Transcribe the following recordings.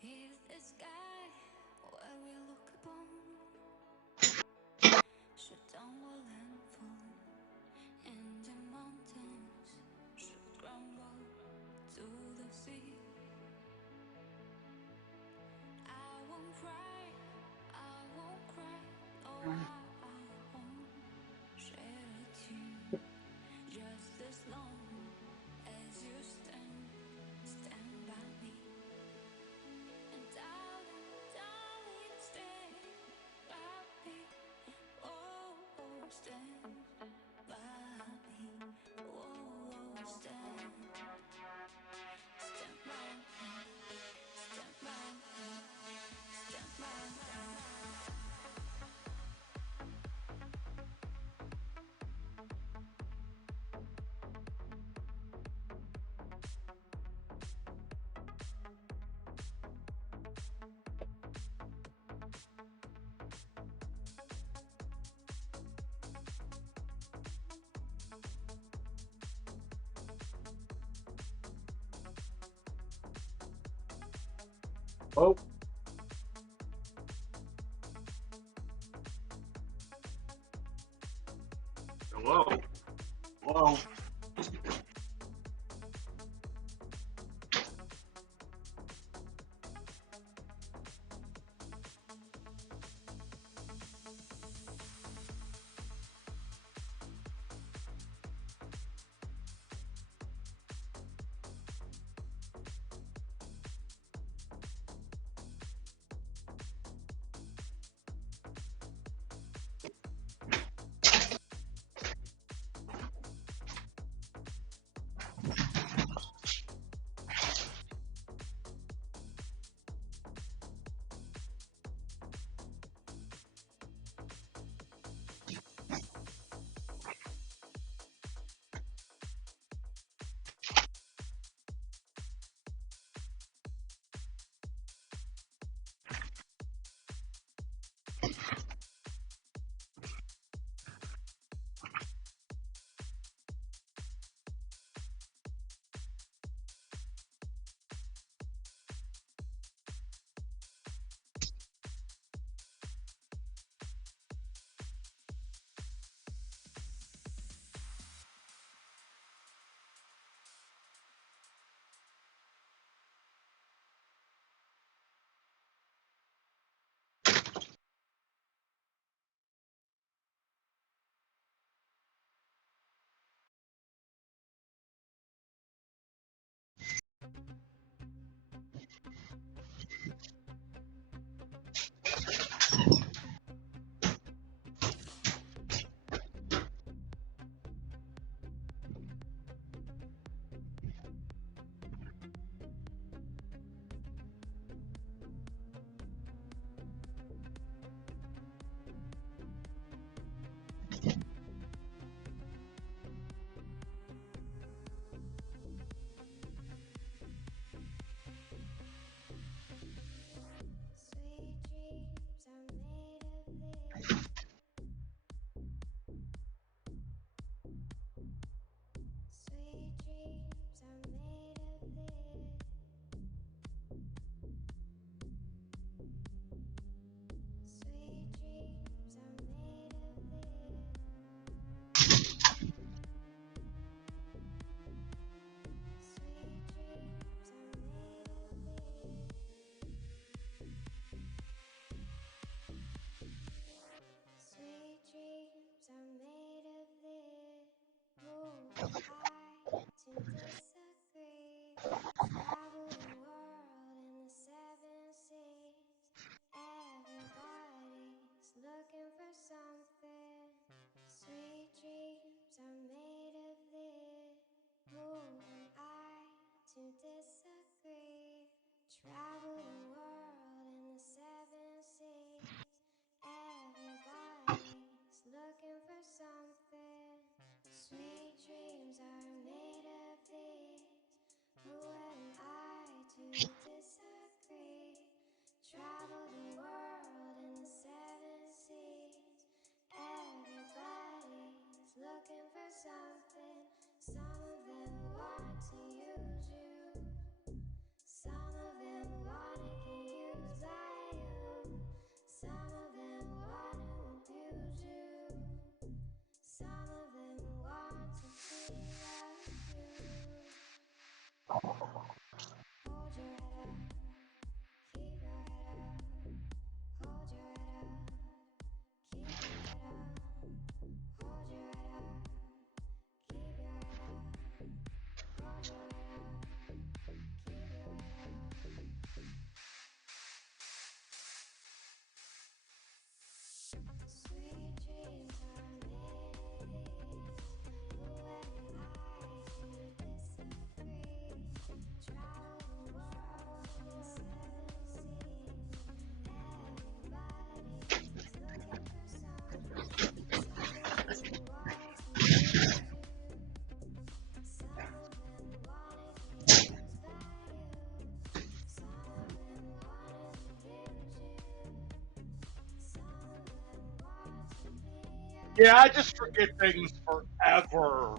Is the sky where we look upon should tumble and fall, and the mountains should crumble to the sea? I won't cry, I won't cry, no, I won't shed a tear, just as long as you stand by me. And darling, darling, stay by me. Oh, oh, stand by me. Oh, oh, stand by me. Stand by me. Stand by me. Oh, hello. Hello. to disagree. Travel the world in the seven seas. Everybody's looking for something. Sweet dreams are made of this. Who am I to disagree? Travel the world in the seven seas. Everybody's looking for something. Sweet dreams are made of these. Who am I to disagree? Travel the world in the seven seas. Everybody's looking for something. Some of them want to use you. Some of them wanna get used by you. Some of them wanna abuse you. Some of them want to be like you. Hold your head up, keep your head up. Hold your head up, keep your head up. Hold your head up, keep your head up. Hold your head up, keep your head up. Sweet dreams are made of these. Who am I to disagree? Travel the world in seven seas. Everybody's looking for something. Some of them want to use you. Some of them wanna be used by you. Some of them wanna abuse you. Yeah, I just forget things forever.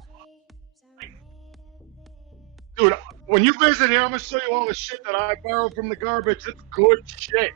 Dude, when you visit here, I'm gonna show you all the shit that I borrowed from the garbage. It's good shit.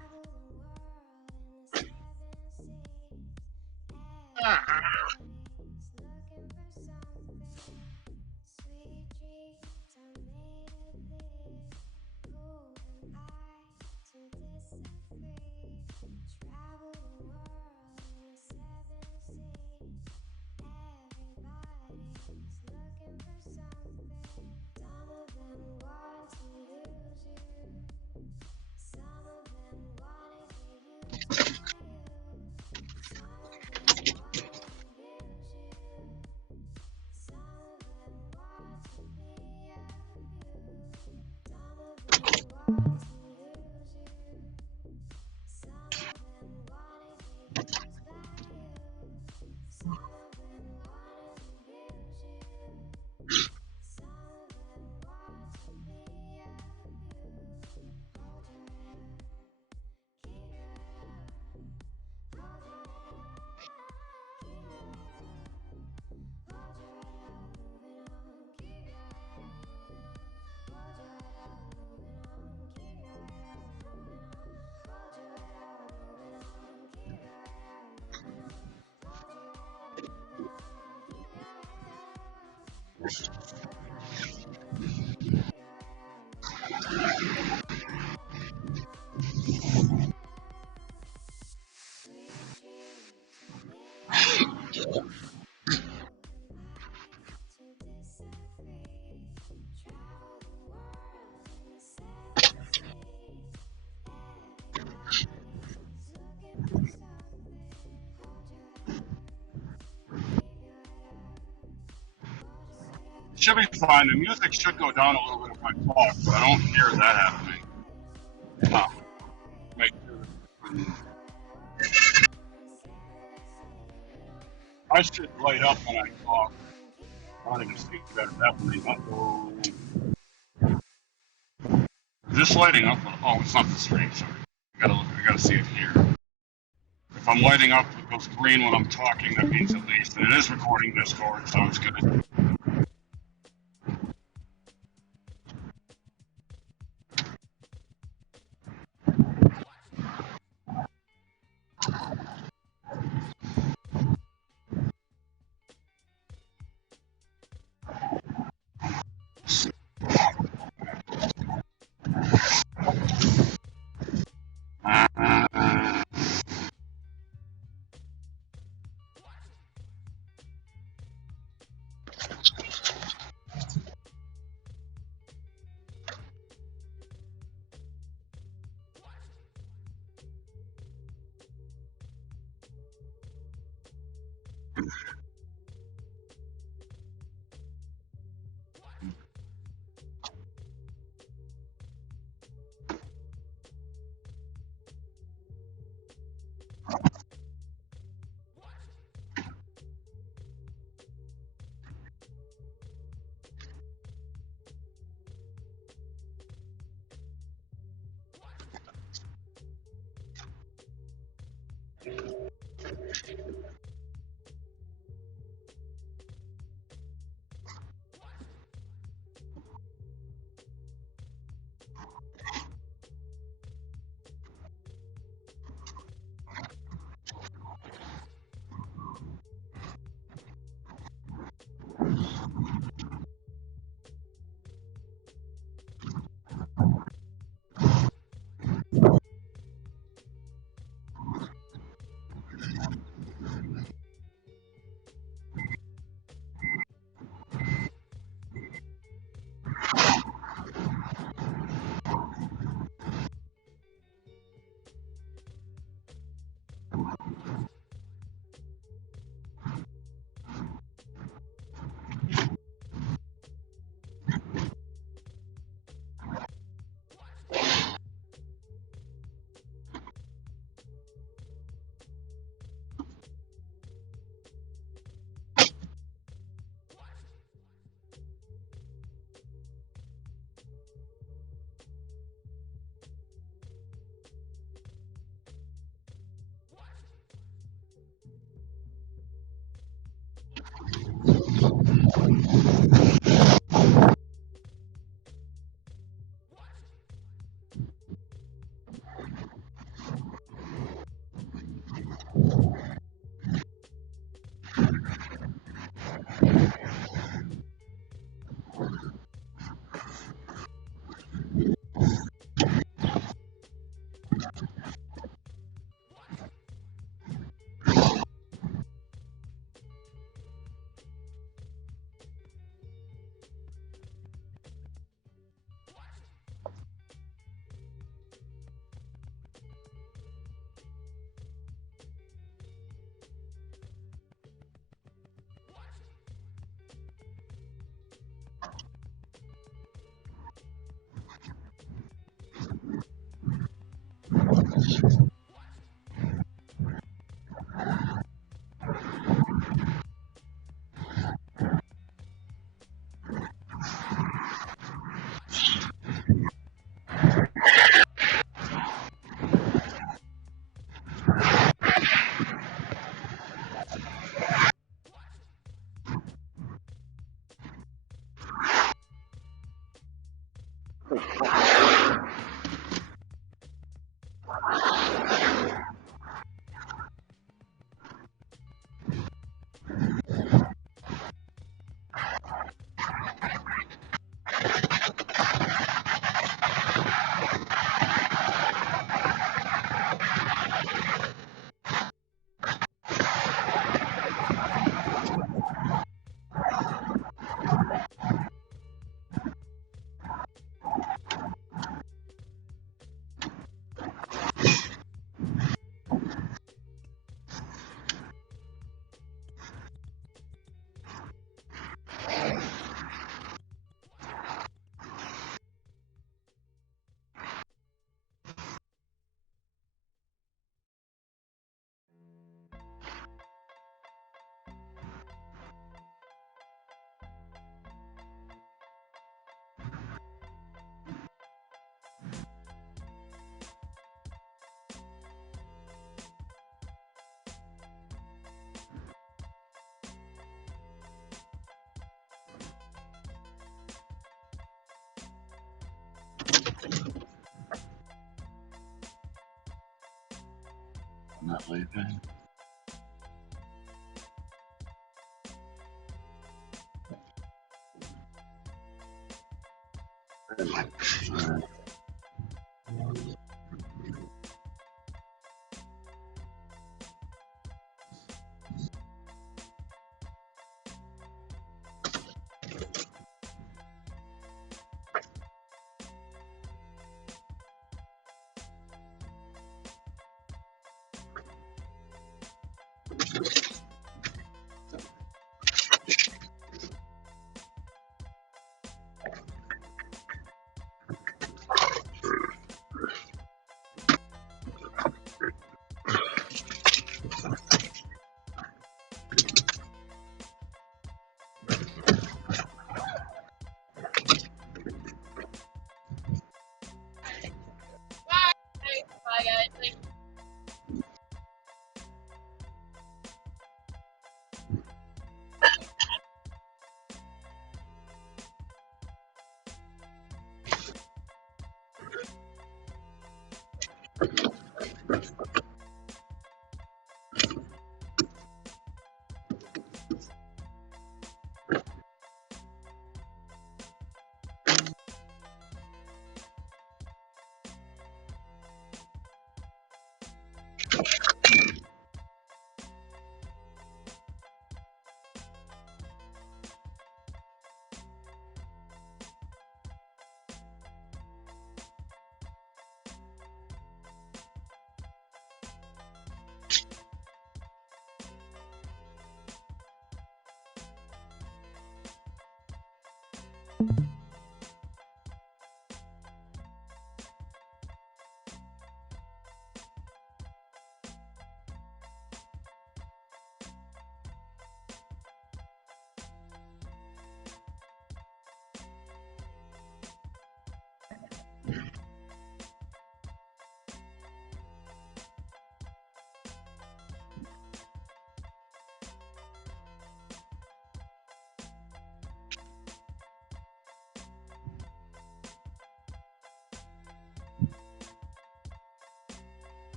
Should be fine. The music should go down a little bit if I talk, but I don't hear that happening. Make sure. I should light up when I talk. I don't even see that happening. Just lighting up. Oh, it's not the stream. Sorry. I gotta see it here. If I'm lighting up, it goes green when I'm talking. That means at least it is recording Discord, so it's good. I'm not leaving.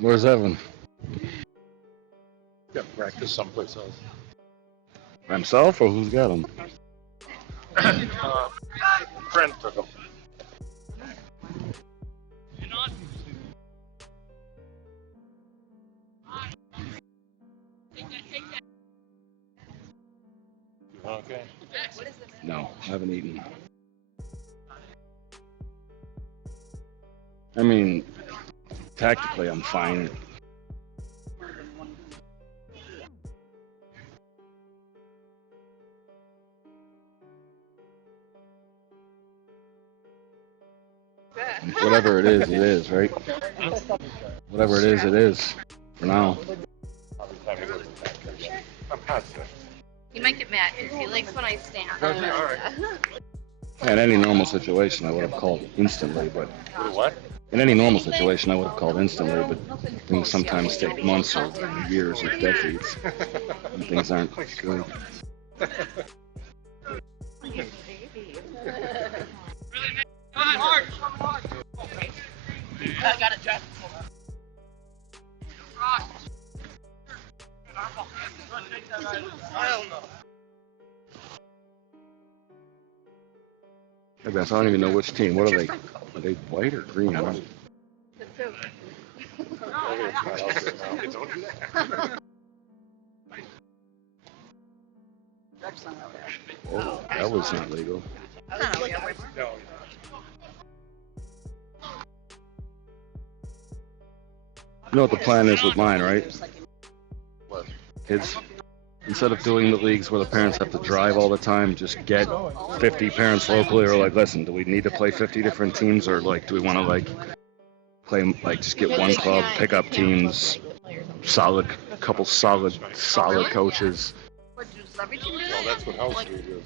Where's Evan? Got practice someplace else. By himself or who's got him? Friend took him. You okay? No, I haven't eaten. I mean, tactically, I'm fine. Whatever it is, right? Whatever it is, for now. I'm past that. He might get mad because he likes when I stand. In any normal situation, I would have called instantly, but What? in any normal situation, I would have called instantly, but things sometimes take months or years or decades, and things aren't good. I got it, Jeff. I guess I don't even know which team. What are they? Are they white or green? I don't- Oh, that was not legal. You know what the plan is with mine, right? What? Kids, instead of doing the leagues where the parents have to drive all the time, just get 50 parents locally or like, listen, do we need to play 50 different teams or like, do we want to like play, like just get one club, pick up teams, couple solid coaches. Well, that's what house league is.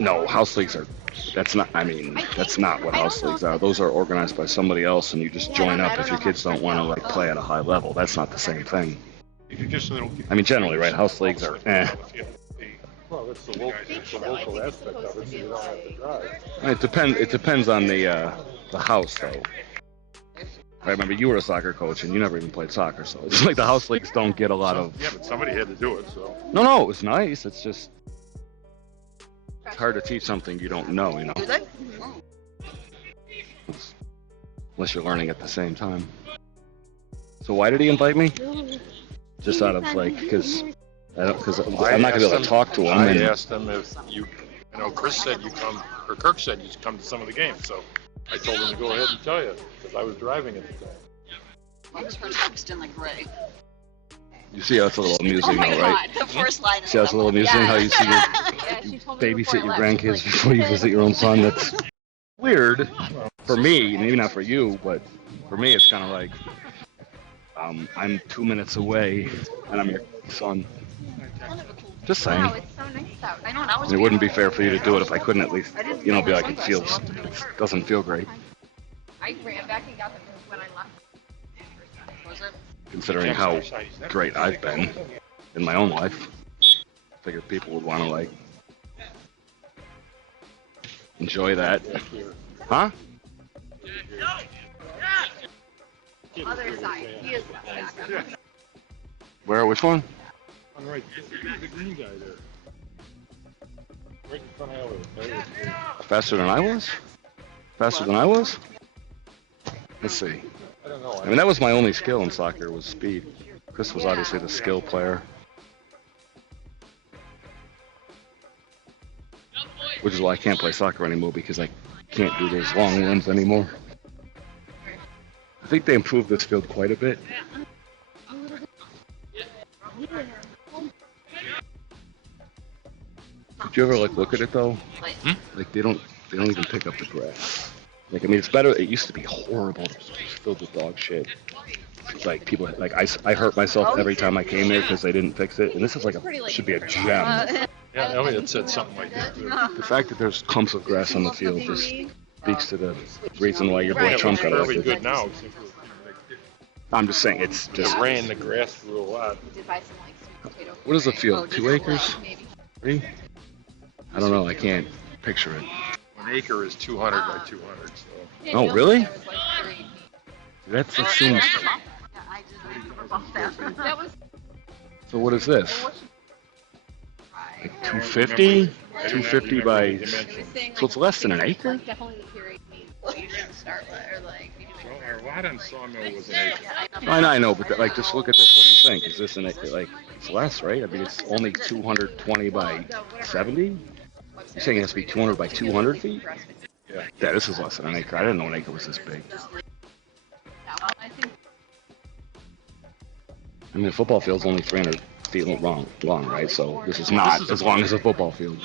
No, house leagues are, that's not what house leagues are. Those are organized by somebody else and you just join up if your kids don't want to like play at a high level. That's not the same thing. You just don't get. I mean, generally, right, house leagues are Well, that's the local aspect of it, so you don't have to drive. It depends on the house, though. I remember you were a soccer coach and you never even played soccer, so it's like the house leagues don't get a lot of. Yeah, but somebody had to do it, so. No, it was nice. It's just it's hard to teach something you don't know, you know. Unless you're learning at the same time. So why did he invite me? Just out of like, because I'm not gonna be able to talk to him. I asked him if Chris said you come, or Kirk said you come to some of the games, so I told him to go ahead and tell you, because I was driving at the time. I was first in the gray. You see how it's a little amusing, though, right? The first line is See how it's a little amusing how you see you babysit your grandkids before you visit your own son. That's weird for me, maybe not for you, but for me it's kind of like I'm 2 minutes away and I'm your son. Just saying. Wow, it's so nice out. I know, and I was It wouldn't be fair for you to do it if I couldn't at least, be like it doesn't feel great. I ran back and got them when I left. Was it? Considering how great I've been in my own life. Figured people would want to like enjoy that. Huh? Other side. He is back. Where? Which one? I'm right, the green guy there. Right in front of Elliot. Faster than I was? Faster than I was? Let's see. I don't know. I mean, that was my only skill in soccer was speed. Chris was obviously the skill player. Which is why I can't play soccer anymore because I can't do those long runs anymore. I think they improved this field quite a bit. Did you ever like look at it though? Like they don't even pick up the grass. Like I mean, it's better. It used to be horrible, just filled with dog shit. It's like people like I hurt myself every time I came there because they didn't fix it. And this is like should be a gem. Yeah, Elliot said something like that. The fact that there's clumps of grass on the field just speaks to the reason why your boy Trump got Fairly elected. good now. I'm just saying it's just. It ran the grass through a lot. What is the field? 2 acres? 3? I don't know. I can't picture it. An acre is 200 by 200. So. Oh really? That seems. That was So what is this? Like 250? 250 by. So it's less than an acre? definitely the period you should start with, or like be doing. Well, our lot on Sawmill was an acre. I know, but like, just look at this. What do you think? Is this an acre? Like, it's less, right? I mean, it's only 220 by 70? You're saying it has to be 200 by 200 feet? Yeah. Yeah, this is less than an acre. I didn't know an acre was this big. I think I mean, the football field's only 300 feet long, right? So this is not as long as a football field.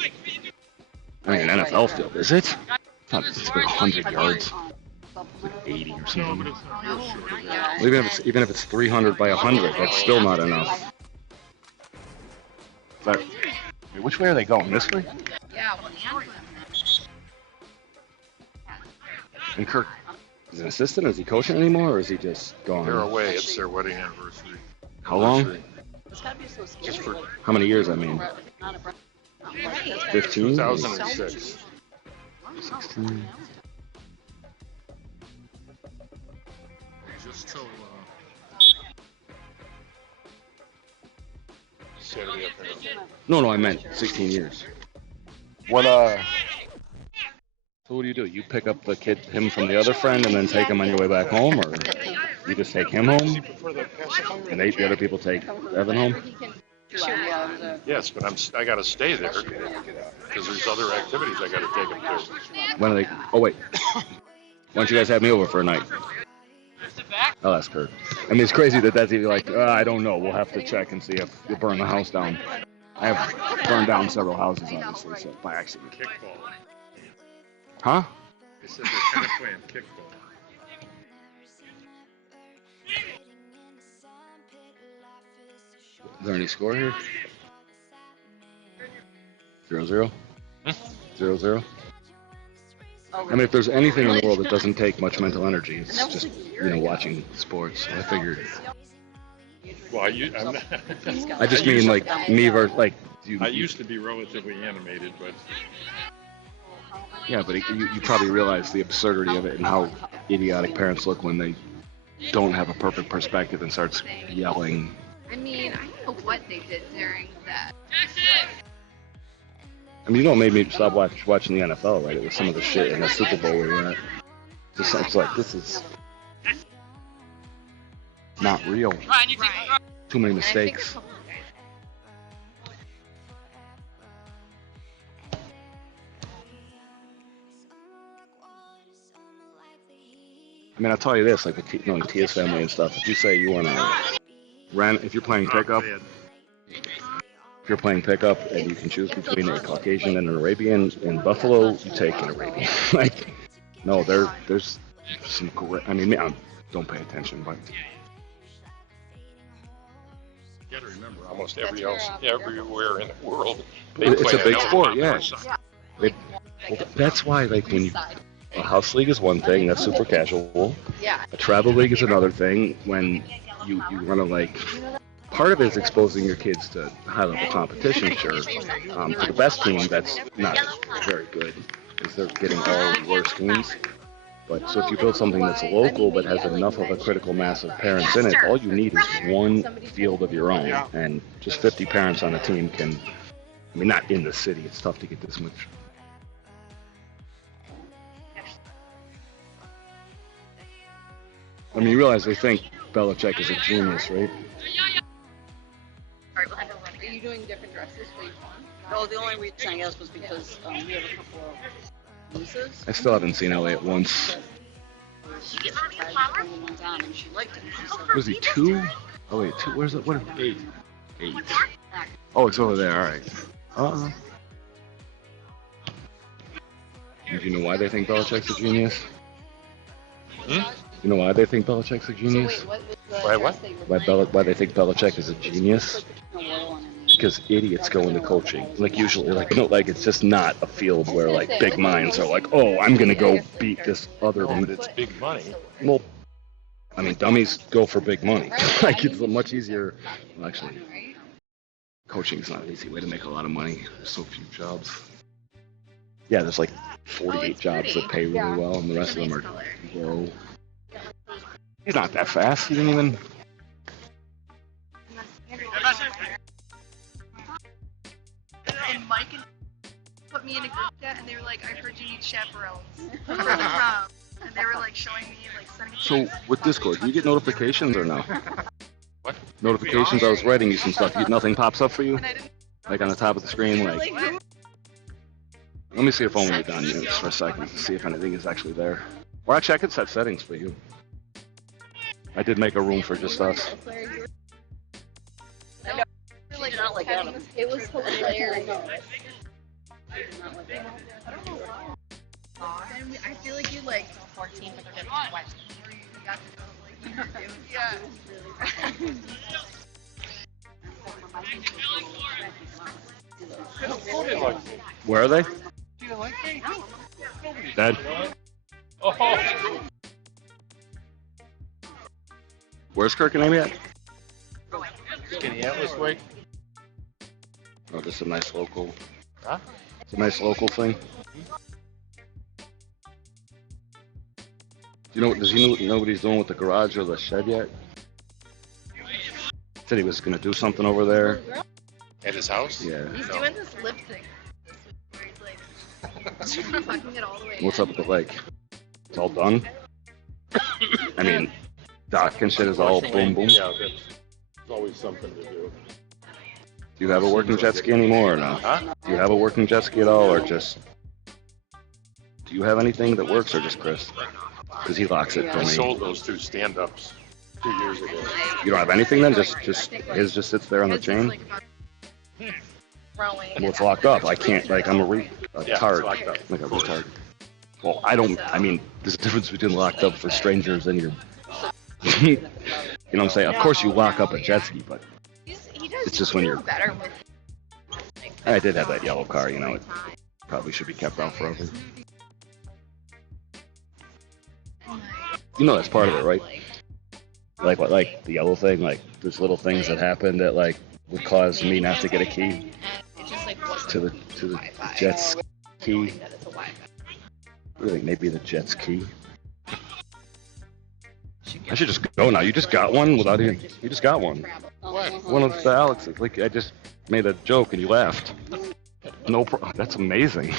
I mean, an NFL field, is it? I thought it's like 100 yards, like 80 or something. Well, even if it's 300 by 100, that's still not enough. But, which way are they going? This way? yeah. And Kirk is an assistant? Is he coaching anymore, or is he just gone? They're away. It's their wedding anniversary. How long? Just for How many years? I mean, 15. 2006. 16. Just till Saturday afternoon. No, I meant 16 years. What So what do? You pick up him from the other friend, and then take him on your way back home, or you just take him home, and the other people take Evan home? Yes, but I got to stay there because there's other activities I got to take them to. When are they? Oh wait. Why don't you guys have me over for a night? I'll ask her. I mean, it's crazy that's even like, I don't know. We'll have to check and see if you'll burn the house down. I have burned down several houses, obviously, so by accident. Kickball. Huh? They said they're kind of playing kickball. Is there any score here? 0-0? 0-0? I mean, if there's anything in the world that doesn't take much mental energy, it's just, watching sports. I figured. Well, I'm not, I just mean, like, me versus, like, I used to be relatively animated, but yeah, but you probably realize the absurdity of it and how idiotic parents look when they don't have a perfect perspective and starts yelling. I mean, I don't know what they did during that. I mean, you know what made me stop watching the NFL, right? It was some of the shit in the Super Bowl we were at. It's like, this is not real. Too many mistakes. I mean, I'll tell you this, like with knowing Tia's family and stuff, if you say you want to rent, if you're playing pickup, and you can choose between a Caucasian and an Arabian in Buffalo, you take an Arabian. Like, no, there's some great, I mean, don't pay attention, but. you got to remember, almost every house, everywhere in the world, It's a big sport, yeah. Well, that's why, like, when a house league is one thing, that's super casual. Yeah. A travel league is another thing. When you want to, like, part of it is exposing your kids to high-level competition, sure. For the best team, that's not very good, because they're getting all the worst teams. But so if you build something that's local but has enough of a critical mass of parents in it, all you need is one field of your own, and just 50 parents on a team can. I mean, not in the city. It's tough to get this much. I mean, you realize they think Belichick is a genius, right? Are you doing different dresses for each one? No, the only reason I asked was because we have a couple of nieces. I still haven't seen Elliot once. She tried bringing one down and she liked it. She said, Was he 2? Oh wait, 2. Where's it? What? 8. 8. Oh, it's over there. All right. Do you know why they think Belichick's a genius? You know why they think Belichick's a genius? Why what? Why they think Belichick is a genius? Because idiots go into coaching. Like usually, it's just not a field where like big minds are like, oh, I'm gonna go beat this other. But it's big money. Well, I mean, dummies go for big money. Like it's much easier. Well, actually, coaching's not an easy way to make a lot of money. There's so few jobs. Yeah, there's like 48 jobs that pay really well, and the rest of them are low. He's not that fast. He didn't even And Mike and put me in a group chat, and they were like, "I heard you need chaperones for the prom," and they were like showing me like sending. So with Discord, do you get notifications or no? What? Notifications. I was writing you some stuff. Nothing pops up for you, And I didn't. like on the top of the screen. Like, What? let me see if only you're done just for a second to see if anything is actually there. Or actually, I could set settings for you. I did make a room for just us. Like, not like Adam. It was hilarious. I feel like you like 14 but then what? You got to go like yeah. Where are they? Dead. Oh, Where's Kirk and Amy at? Skinny Atlas way. Oh, just a nice local. Huh? It's a nice local thing. Do you know? Does he know what he's doing with the garage or the shed yet? Said he was gonna do something over there. At his house? Yeah. He's doing this lip thing. Where he's like fucking it all the way. What's up with the lake? It's all done. I mean, dock and shit is all boom boom. Yeah, that's always something to do. Do you have a working jet ski anymore or no? Huh? Do you have a working jet ski at all, or just? Do you have anything that works, or just Chris? Because he locks it for I me. sold those 2 stand-ups 2 years ago. You don't have anything then? Just his just sits there on the chain. Throwing. Well, it's locked up. I can't. Like I'm a Yeah, it's retard. locked up. Like a retard. Well, I don't. I mean, there's a difference between locked up for strangers and your. You know what I'm saying? Of course, you lock up a jet ski, but He does it's just when feel you're. better with. I did have that yellow car. You know, it probably should be kept out forever. You know that's part of it, right? Like what? Like the yellow thing? Like there's little things that happen that like would cause me not to get a key to the jet ski. Really, maybe the jet ski. I should just go now. You just got one without even. You just got one. What? One of the Alex's. Like I just made a joke and you laughed. No, that's amazing.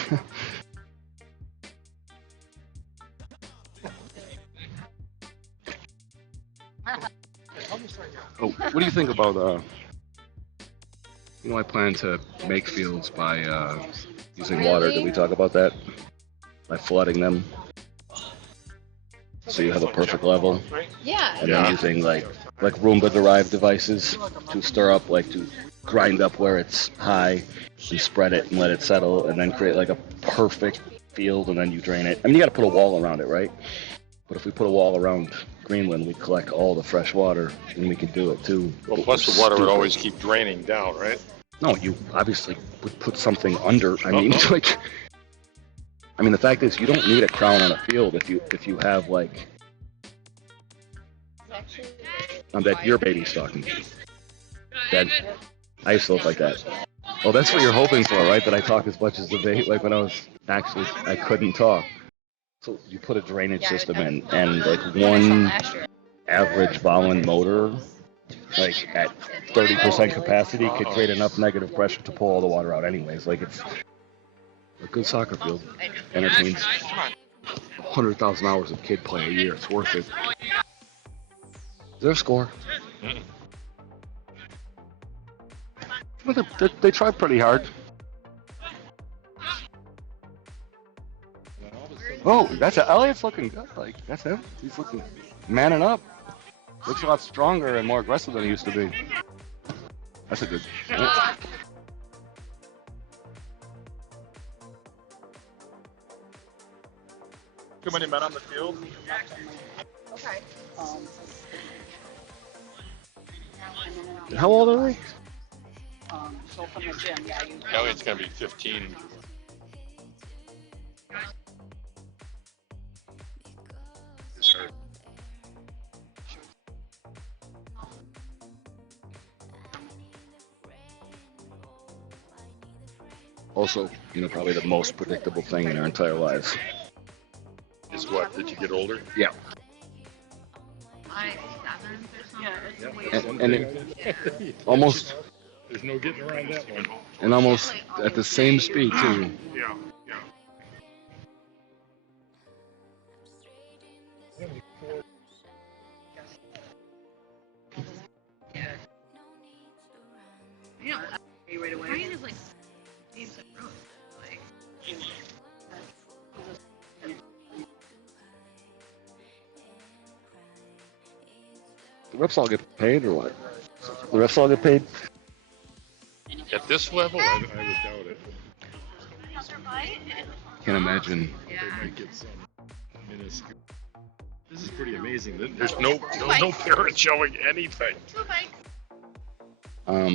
Oh, what do you think about you know, I plan to make fields by using water. Did we talk about that? By flooding them, so you have a perfect level. Yeah. And then using like Roomba-derived devices to stir up, like to grind up where it's high, and spread it and let it settle, and then create like a perfect field, and then you drain it. I mean, you got to put a wall around it, right? But if we put a wall around Greenland, we collect all the fresh water, and we can do it too. Well, plus the water would always keep draining down, right? No, you obviously would put something under. I mean, like, I mean, the fact is, you don't need a crown on a field if you have like. I'm that your baby's talking. That I used to look like that. Oh, that's what you're hoping for, right? That I talk as much as the baby, like when I was actually I couldn't talk. So you put a drainage system in, and like one average Volun motor, like at 30% capacity, could create enough negative pressure to pull all the water out. Anyways, like it's a good soccer field, entertains 100,000 hours of kid play a year. It's worth it. Is there a score? Well, they try pretty hard. Oh, that's Elliot's looking good. Like that's him. He's looking manning up. Looks a lot stronger and more aggressive than he used to be. That's a good. Yeah. Too many men on the field? Okay. How old are they? So from the gym, yeah. Elliot's gonna be 15. Is her. Also, you know, probably the most predictable thing in our entire lives. Is what? Did you get older? Yeah. I'm 7. Yeah, it's Yep, way that's And, one and thing. it almost There's no getting around that one. and almost at the same speed too. Yeah, yeah. You know, right away. Mine is like names and roads. Like, The refs all get paid or what? The refs all get paid? At this level, I would doubt it. Can't imagine. They might get some minuscule. This is pretty amazing. There's no parent showing anything. I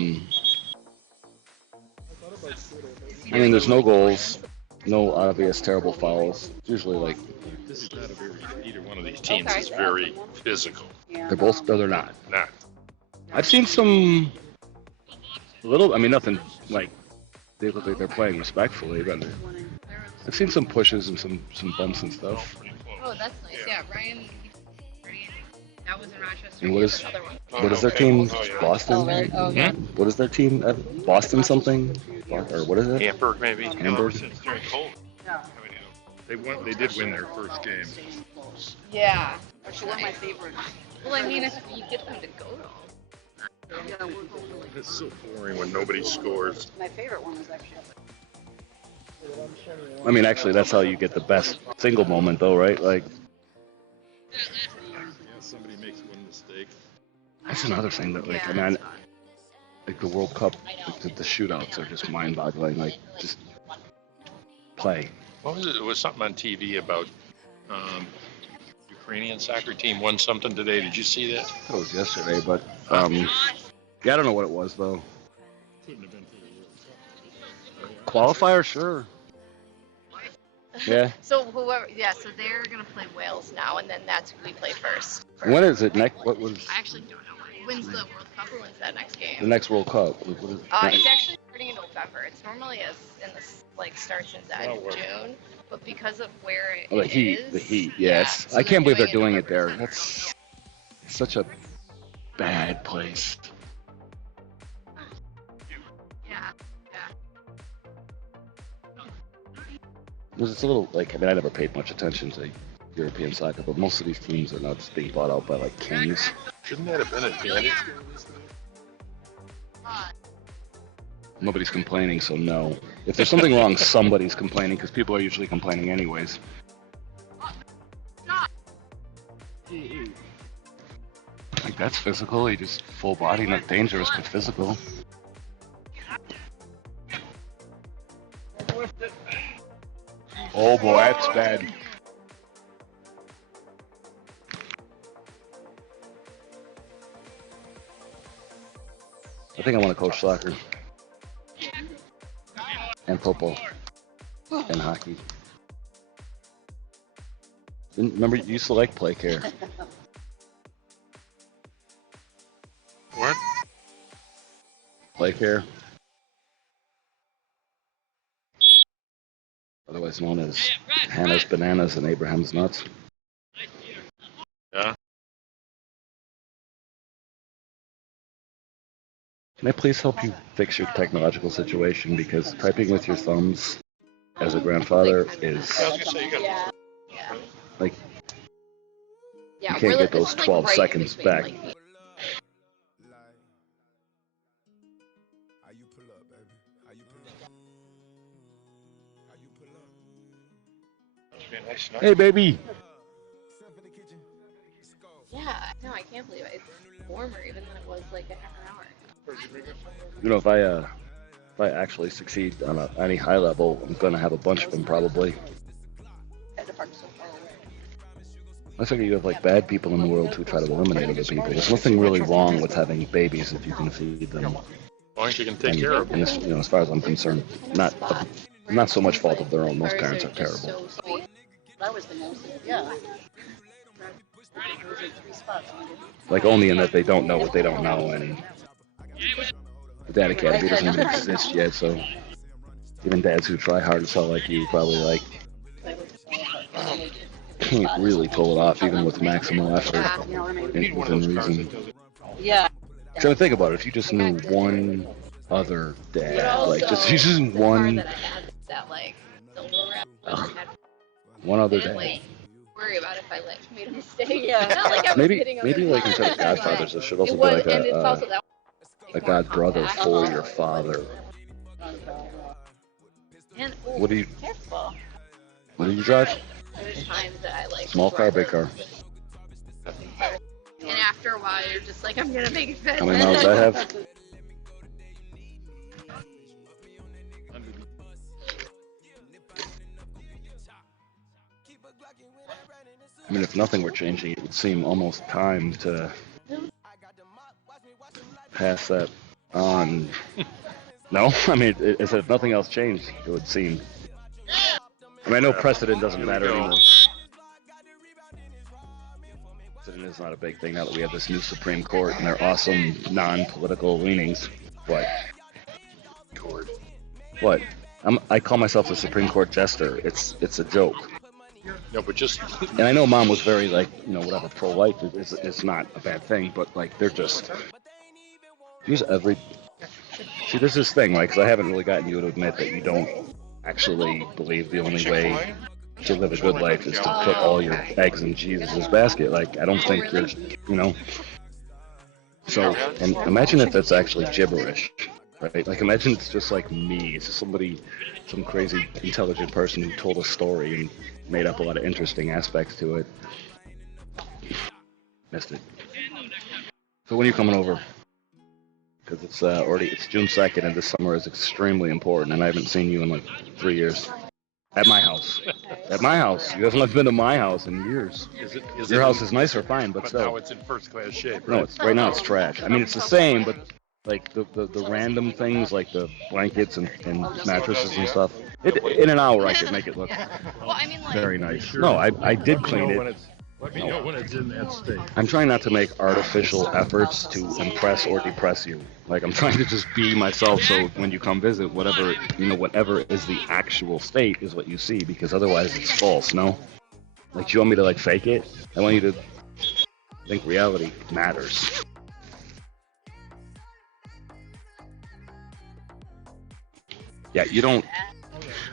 mean, there's no goals, no obvious terrible fouls. It's usually like This is not a very, either one of these teams is very physical. they're both, no, they're not. Not. I've seen some little, I mean, nothing like they look like they're playing respectfully, but I've seen some pushes and some bumps and stuff. Oh, that's nice. Yeah, Ryan. That was in Rochester. And He has another one. what is their team? Oh, Boston? really? Oh, yeah. What is their team? Boston something? Or what is it? Hamburg, maybe? Hamburg? It's very cold. They did win their first game. Yeah. Actually, one of my favorites. Well, I mean, if you get them to go to all. Yeah, we're going It's so boring when nobody scores. My favorite one was actually. I mean, actually, that's how you get the best single moment, though, right? Like, Yeah, somebody makes one mistake. that's another thing that, like, I mean, like the World Cup, like the shootouts are just mind-boggling. Like, just play. What was it? It was something on TV about Ukrainian soccer team won something today. Did you see that? That was yesterday, but yeah, I don't know what it was though. Couldn't have been for the World Cup. Qualifier, sure. Yeah. So whoever, yeah, so they're gonna play Wales now, and then that's who we play first. When is it next? What was I actually don't know. Who wins the World Cup or wins that next game? the next World Cup? What is It's actually starting in November. It's normally starts in the end of June, but because of where it Oh, the Heat. is, The Heat. yeah, Yes. so I can't believe they're in doing it there. November. That's such a bad place. Yeah. Because it's a little like, I mean, I never paid much attention to European soccer, but most of these teams are not just being bought out by like kings. Shouldn't that have been advantage? Nobody's complaining, so no. If there's something wrong, somebody's complaining, because people are usually complaining anyways. Like, that's physical. He just full body, not dangerous, but physical. Oh boy, that's bad. I think I want to coach soccer. And football. And hockey. Remember, you used to like play care. What? Play care. Otherwise known as Hannah's Bananas and Abraham's Nuts. Yeah. Can I please help you fix your technological situation? Because typing with your thumbs as a grandfather is I was gonna say you got. Yeah. like, Yeah, you can't we're get this those is, like, 12 right seconds between, back. like, How you pull up, baby? How you pull up? How you pull up? Be a nice night. Hey, baby! Step in the kitchen. Let's go. yeah, no, I can't believe it. It's warmer even than it was like a half an hour ago. You know, if I actually succeed on any high level, I'm gonna have a bunch of them probably. The park's so far away. I figure you have like bad people in the world who try to eliminate other people. There's nothing really wrong with having babies if you can feed them. As long as you can take And, care of them. and as, you know, as far as I'm concerned, not so much fault of their own. Most parents are terrible. So sweet. That was the most. Yeah. There was like 3 spots. Like only in that they don't know what they don't know, and the Dad Academy doesn't even exist yet. So even dads who try hard as hell like you probably like can't really pull it off even with maximal effort Yeah, you know what I mean? You need one within of those cars reason. that does it. Yeah. I'm trying to think about it. If you just knew one other But dad, also, like just the car one, that I had, that like silver wrap, ugh, had, one I other didn't dad. like worry about if I like made a mistake. Yeah. Not like I was Maybe hitting other maybe like cars, instead of but godfathers, there should also it be was, like and it's also that a god brother compact. for your father. And What do you careful. what do you drive? There's times that I like Small car, big car. and after a while you're just like, I'm gonna make it fit. How many miles does that have? I mean, if nothing were changing, it would seem almost time to pass that on. No? I mean, if nothing else changed, it would seem. I mean, I know precedent doesn't matter anymore. Precedent is not a big thing now that we have this new Supreme Court and their awesome non-political leanings. What? What? I call myself a Supreme Court jester. It's a joke. No, but just And I know Mom was very, like, you know, whatever, pro-life is not a bad thing, but, like, they're just, use every, see, this is this thing, like, 'cause I haven't really gotten you to admit that you don't actually believe the only way to live a good life is to put all your eggs in Jesus' basket. Like, I don't think you're, you know, so, and imagine if that's actually gibberish, right? Like, imagine it's just like me, it's just somebody, some crazy intelligent person who told a story and made up a lot of interesting aspects to it. Missed it. So when are you coming over? Because it's it's June 2nd and this summer is extremely important and I haven't seen you in like 3 years. At my house. At my house. You haven't been to my house in years. Your house is nicer, fine, but still. now it's in first class shape. No, Right? it's right now it's trash. I mean, it's the same, but like the random things like the blankets and mattresses and stuff. In an hour I could make it look Well, I mean, like, very nice. No, I did clean it. Let me know when it's in that state. I'm trying not to make artificial efforts to impress or depress you. Like, I'm trying to just be myself so when you come visit, whatever is the actual state is what you see, because otherwise it's false, no? Like, you want me to, like, fake it? I want you to think reality matters. Yeah, you don't...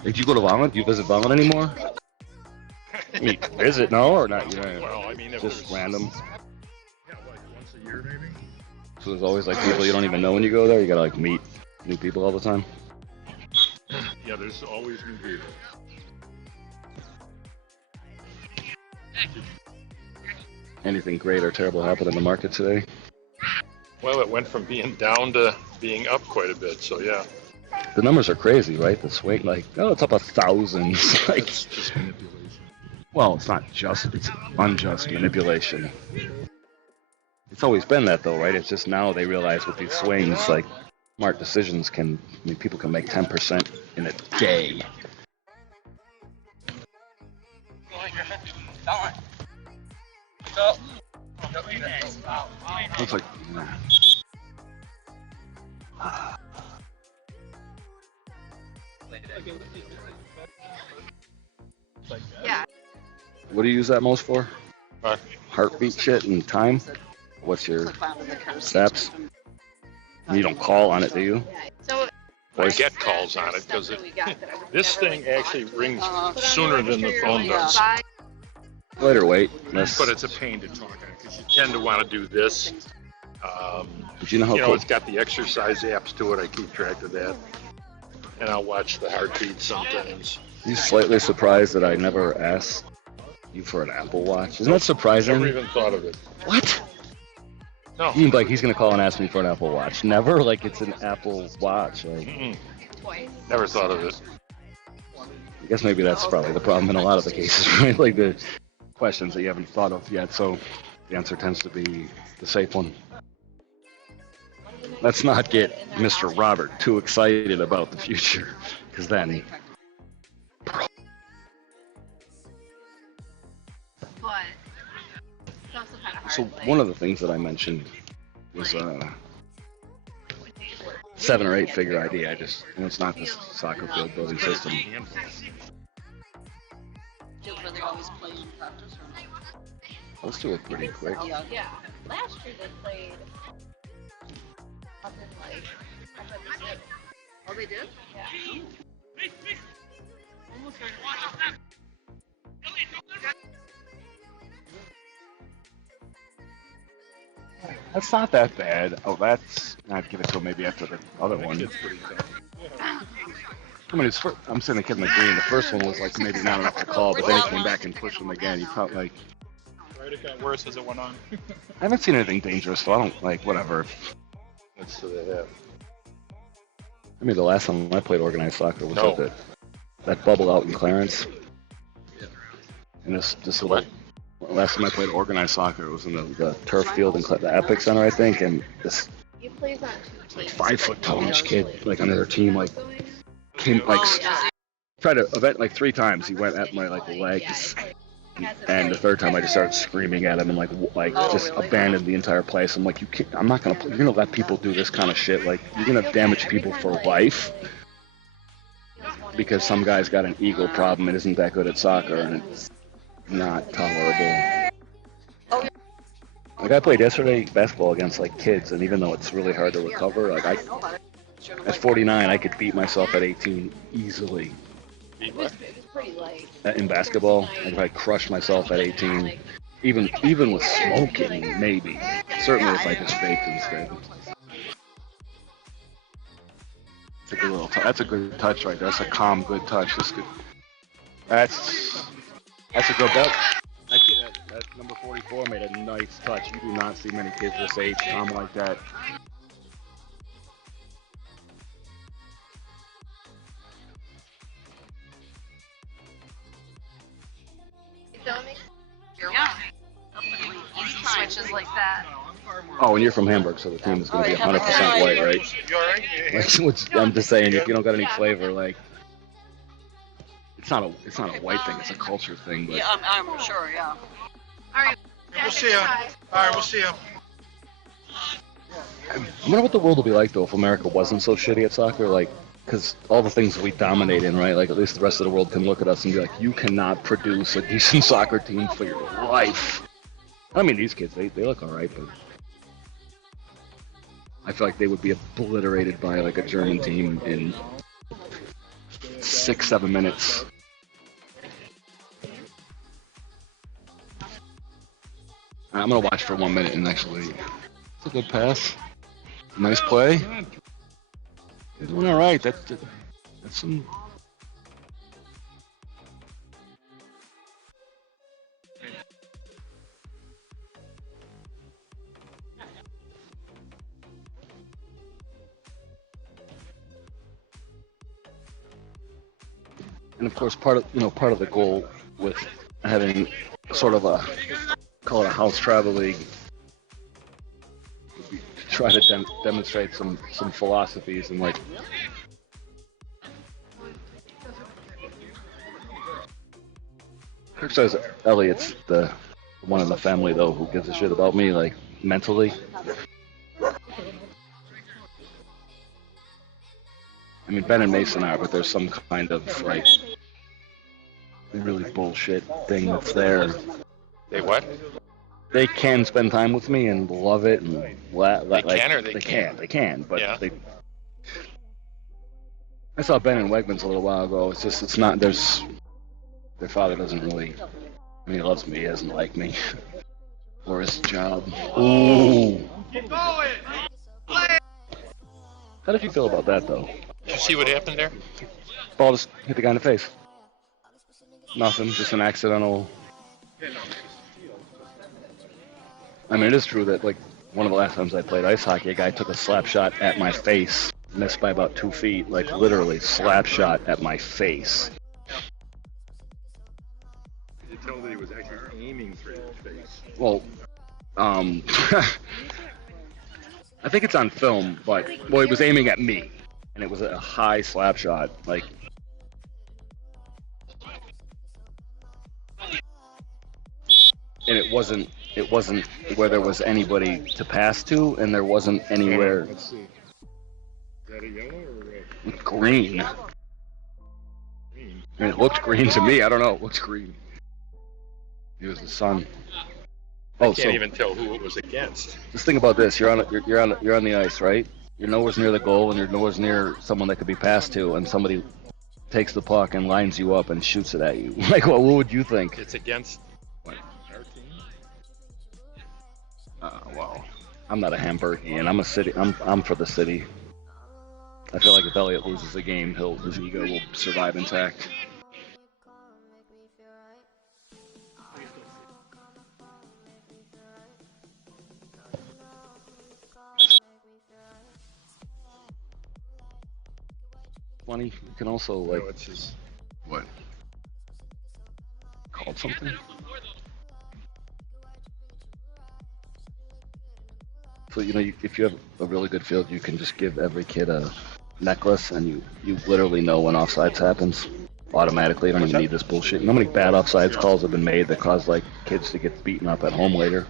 Did you go to Volland? Do you visit Volland anymore? You visit, no, or not? You know, Well, I mean, it just was, random. Yeah, like once a year maybe. So there's always like people you don't even know when you go there. You gotta like meet new people all the time. Yeah, there's always new people. Anything great or terrible happened in the market today? Well, it went from being down to being up quite a bit, so yeah. The numbers are crazy, right? The swing, like, oh, it's up 1,000. Like, It's just manipulation. well, it's not just, it's unjust manipulation. It's always been that though, right? It's just now they realize with these swings, like, smart decisions can, I mean, people can make 10% in a day. Looks like, Yeah. what do you use that most for? What? Heartbeat shit and time? What's your Like found in the car seat. steps? You don't call on it, do you? so I get calls on it because this thing actually rings sooner than the phone does. Later, wait. Let's, But it's a pain to talk on because you tend to want to do this. but you know how cool. It's got the exercise apps to it. I keep track of that. And I'll watch the heartbeat sometimes. You slightly surprised that I never asked you for an Apple Watch? Isn't that surprising? Never even thought of it. What? No. You mean like he's gonna call and ask me for an Apple Watch? Never. Like it's an Apple Watch. Like Mm-mm. twice. Never thought of it. I guess maybe that's probably the problem in a lot of the cases, right? Like the questions that you haven't thought of yet. So the answer tends to be the safe one. Let's not get Mr. Robert too excited about the future, because then But it's also kind of hard. So like, one of the things that I mentioned was 7 or 8 figure idea. I just, and it's not this soccer field building system. Just where they always just play in practice or not? Let's do it pretty quick. Yeah. Yeah. Last year they played up in like up at the zoo. Oh, they did? Yeah. Almost That's not that bad. Oh, I'd give it to him maybe after the other one. It's pretty tough. I mean, I'm saying the kid in the green. The first one was like maybe not enough to call, but then he came back and pushed him again. He felt like. Right, it got worse as it went on. I haven't seen anything dangerous, so I don't like whatever. That's so they have. I mean, the last time I played organized soccer was at that bubble out in Clarence. And this little. Last time I played organized soccer, it was in the turf field in the Epic Center, I think, and this He plays on two teams. 5 foot tallish kid, like on their team, like came like tried to event like 3 times. He went at my like legs, and the third time I just started screaming at him and like just abandoned the entire place. I'm like, you can't, I'm not gonna you're gonna let people do this kind of shit. Like you're gonna damage people for life because some guy's got an ego problem and isn't that good at soccer, and it's not tolerable. Like I played yesterday basketball against like kids, and even though it's really hard to recover, like at 49 I could beat myself at 18 easily. It was pretty light. In basketball, like if I crushed myself at 18, even with smoking, maybe. Certainly if I just vaped instead. It's a good little that's a good touch right there. That's a calm, good touch. That's a good bet. That number 44 made a nice touch. You do not see many kids this age calm like that. Don't make Yeah. Definitely. easy switches like that. Oh, and you're from Hamburg, so the team is going to be 100% white, right? You alright? Like, I'm just saying, if you don't got any flavor, like it's not a white thing, it's a culture thing. But Yeah, I'm sure, yeah. Alright. We'll see ya. Alright, we'll see ya. I wonder what the world would be like though if America wasn't so shitty at soccer, like. Because all the things we dominate in, right? Like, at least the rest of the world can look at us and be like, you cannot produce a decent soccer team for your life. I mean, these kids, they look all right, but I feel like they would be obliterated by, like, a German team in 6-7 minutes. I'm going to watch for 1 minute and actually... It's a good pass. Nice play. You're doing all right. That's some. And of course, part of the goal with having sort of call it a house travel league, would be to try to demonstrate some philosophies and like. Kirk says Elliot's the one in the family though who gives a shit about me, like mentally. I mean, Ben and Mason are, but there's some kind of like really bullshit thing that's there. They what? They can spend time with me and love it and They can or they can't? They can, but Yeah. I saw Ben in Wegmans a little while ago. It's not. Their father doesn't really. I mean, he loves me. He doesn't like me or his job. Ooh. How did you feel about that though? Did you see what happened there? Ball just hit the guy in the face. Nothing, just an accidental. I mean, it is true that, like, one of the last times I played ice hockey, a guy took a slap shot at my face, missed by about 2 feet, like, literally slap shot at my face. You tell that he was actually aiming for your face. Well, I think it's on film, but, well, he was aiming at me, and it was a high slap shot, like. And it wasn't where there was anybody to pass to, and there wasn't anywhere. Let's see. Is that a yellow or a red? Green. Green. I mean, it looked green to me. I don't know. It looks green. He was the son. I Oh, can't so even tell who it was against. just think about this: you're on the ice, right? You're nowhere near the goal, and you're nowhere near someone that could be passed to, and somebody takes the puck and lines you up and shoots it at you. Like, what would you think? It's against our team. Well, I'm not a Hamburgian. I'm a city. I'm for the city. I feel like if Elliot loses a game, his ego will survive intact. Funny, you can also like it's just what called something. So if you have a really good field, you can just give every kid a necklace, and you literally know when offsides happens automatically. You don't even need this bullshit. You know how many bad offsides calls have been made that cause like kids to get beaten up at home later?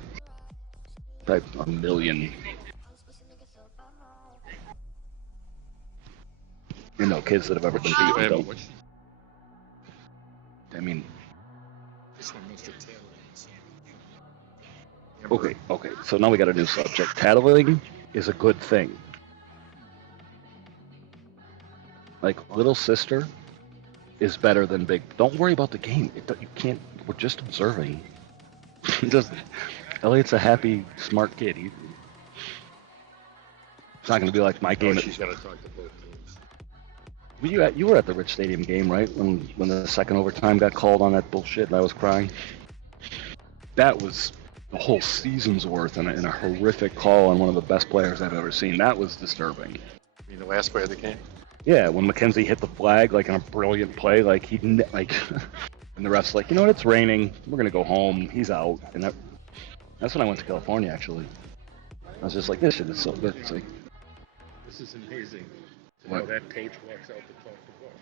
Like a million. Kids that have ever been beaten don't. I mean, okay. So now we got a new subject. Tattling is a good thing. Like, little sister is better than big. Don't worry about the game. You can't. We're just observing. Elliot's a happy, smart kid. It's not going to be like my game. She's going to talk to both teams. You were at the Rich Stadium game, right? When the second overtime got called on that bullshit, and I was crying. That was a whole season's worth in a horrific call on one of the best players I've ever seen. That was disturbing. You mean the last play of the game? Yeah, when McKenzie hit the flag like in a brilliant play, like and the ref's like, you know what, it's raining, we're gonna go home, he's out, and that's when I went to California actually. I was just like, this shit is so good. It's like, this is amazing. What? That coach walks out to talk to ball.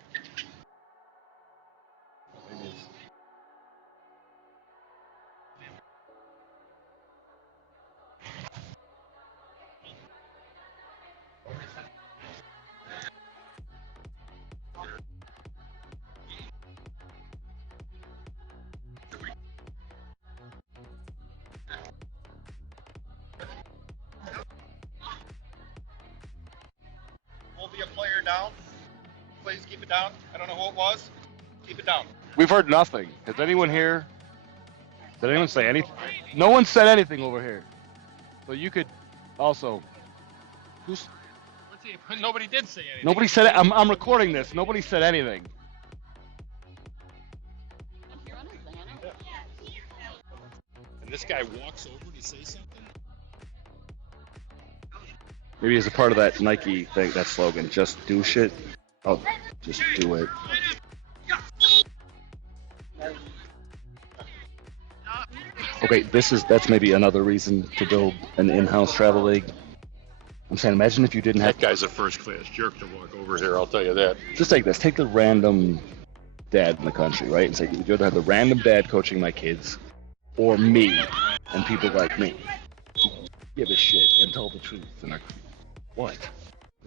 Be a player down. Please keep it down. I don't know who it was. Keep it down. we've heard nothing. Has anyone here? Did anyone say anything? No one said anything over here. So you could also. Who's? Let's see. Nobody did say anything. Nobody said it. I'm recording this. Nobody said anything. And this guy walks over to say something? Maybe as a part of that Nike thing, that slogan, just do shit. Oh, just do it. Okay, that's maybe another reason to build an in-house travel league. I'm saying, imagine if you didn't have. That guy's a first-class jerk to walk over here, I'll tell you that. Just take this. Take the random dad in the country, right? And say, you'd rather have the random dad coaching my kids, or me, and people like me. Give a shit and tell the truth. And what?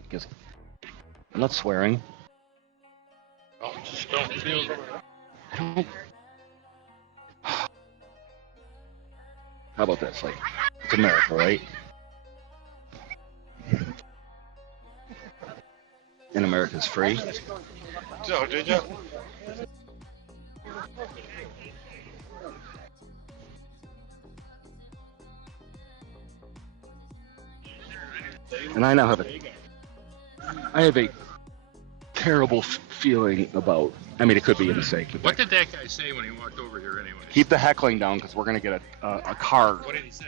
Because I'm not swearing. Oh, just don't feel How about this? Like, it's America, right? And America's free. So, did you? And I now have a terrible feeling about. I mean, it could be a mistake. What did that guy say when he walked over here anyway? Keep the heckling down, because we're gonna get a card. What did he say?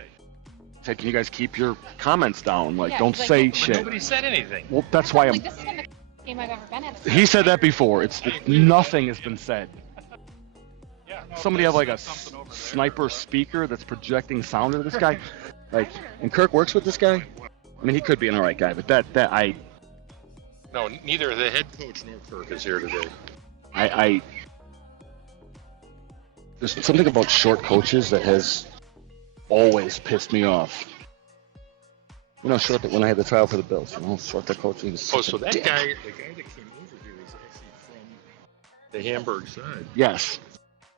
Said, can you guys keep your comments down? Like, Yeah, don't he's say like, shit. Nobody said anything. Well, that's why I'm. Like, this isn't the game I've ever been at. He said that before. It's nothing has been said. Yeah, no, Somebody have like a sniper speaker that's projecting sound to this guy. Like, and Kirk works with this guy. I mean, he could be an alright guy, but that I No, neither the head coach nor Kirk is here today. there's something about short coaches that has always pissed me off. You know, short when I had the trial for the Bills, you know, short the coaching is Oh, such so a that dick. guy, the guy that came over here is actually from the Hamburg side. Yes.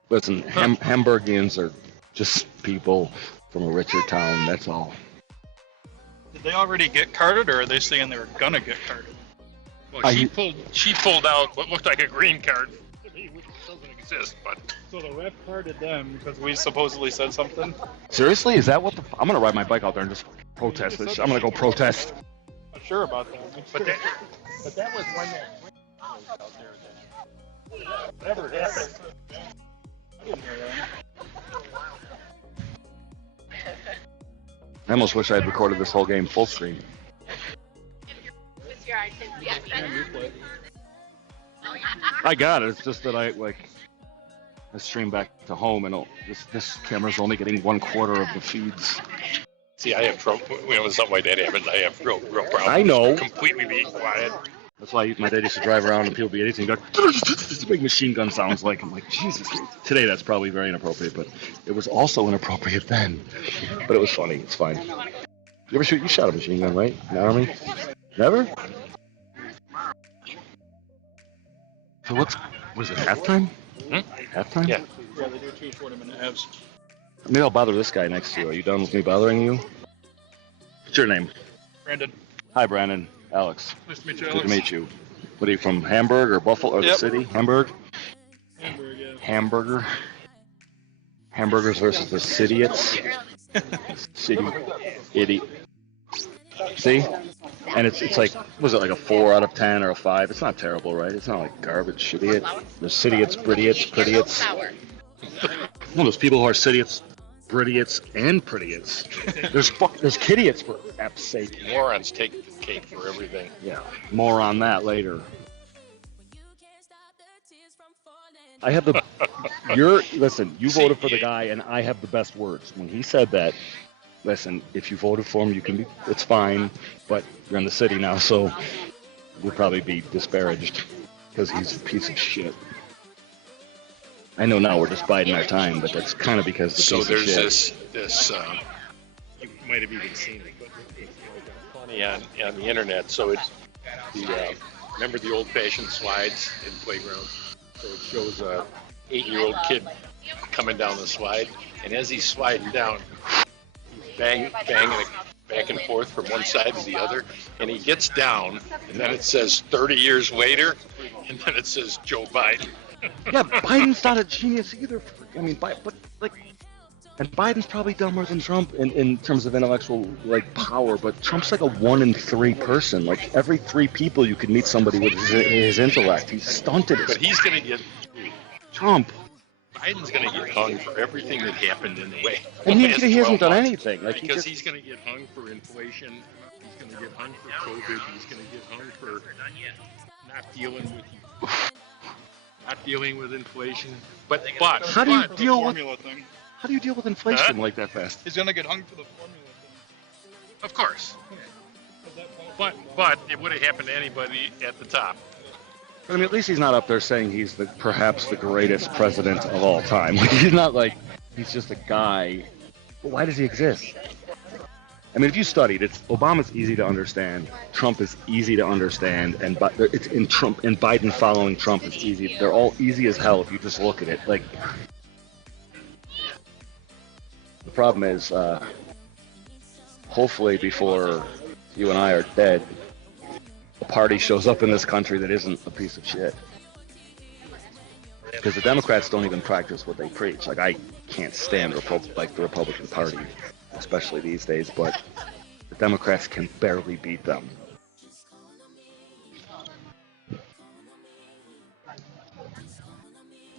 Listen, Hamburgians are Just people from a richer town. That's all. Did they already get carded, or are they saying they were gonna get carded? Well, she pulled out what looked like a green card to me, which doesn't exist, but. So the ref carded them because we supposedly said something? Seriously? Is that what the... I'm going to ride my bike out there and just protest this. I'm going to go protest. Not sure about that. But that was when that out there that never happened. I didn't hear that. I almost wish I had recorded this whole game full screen. I got it. It's just that I stream back to home, and this camera's only getting 1/4 of the feeds. See, I have trouble when something like that happens. I have real problems. I know. Completely being quiet. That's why my dad used to drive around and people be anything. This big machine gun sounds like. I'm like, Jesus. Today that's probably very inappropriate, but it was also inappropriate then. But it was funny. It's fine. You shot a machine gun, right? In the Army? Never? So was it halftime? Halftime? Yeah. Yeah, they do 2 40-minute halves. Maybe I'll bother this guy next to you. Are you done with me bothering you? What's your name? Brandon. Hi, Brandon. Alex. Nice to meet you, Good Alex. to meet you. What are you from? Hamburg or Buffalo or the city? Hamburg? Hamburg, yeah. Hamburger. Hamburgers versus the Cityots. City idiot. See? And it's like, was it like a 4 out of 10 or a 5? It's not terrible, right? It's not like garbage shitiots. There's Cityots, Britiots, Prettiots. Well, there's people who are Cityots, Britiots, and Prettiots. There's Kittiots, for F's sake. Morons take the cake for everything. Yeah, more on that later. I have the. Listen, you voted for the guy, and I have the best words. When he said that, listen, if you voted for him, you can be. It's fine, but you're in the city now, so you'll probably be disparaged because he's a piece of shit. I know now we're just biding our time, but that's kind of because the So piece there's of shit. this you might have even seen it, but it's funny on the internet. So it's remember the old-fashioned slides in playgrounds? So it shows a 8-year-old kid coming down the slide, and as he's sliding down, he's banging it back and forth from one side to the other, and he gets down, and then it says 30 years later, and then it says Joe Biden. Yeah, Biden's not a genius either. I mean, and Biden's probably dumber than Trump in terms of intellectual power. But Trump's like a 1 in 3 person. Like every 3 people you could meet somebody with his intellect. He's stunted. But he's gonna get Trump. Biden's gonna get hung for everything that happened in the way. And he hasn't done anything. Because he's gonna get hung for inflation. He's gonna get hung for COVID. He's gonna get hung for not dealing with inflation. But how do you deal with formula thing? How do you deal with inflation like that fast? He's gonna get hung for the formula thing. Of course. But it would have happened to anybody at the top. I mean, at least he's not up there saying he's perhaps the greatest president of all time. Like, he's not like he's just a guy. But why does he exist? I mean, if you studied, Obama's easy to understand, Trump is easy to understand, and it's in Trump and Biden following Trump is easy. They're all easy as hell if you just look at it. Like, the problem is, hopefully before you and I are dead, a party shows up in this country that isn't a piece of shit. Because the Democrats don't even practice what they preach. Like, I can't stand the Republican Party, especially these days, but the Democrats can barely beat them.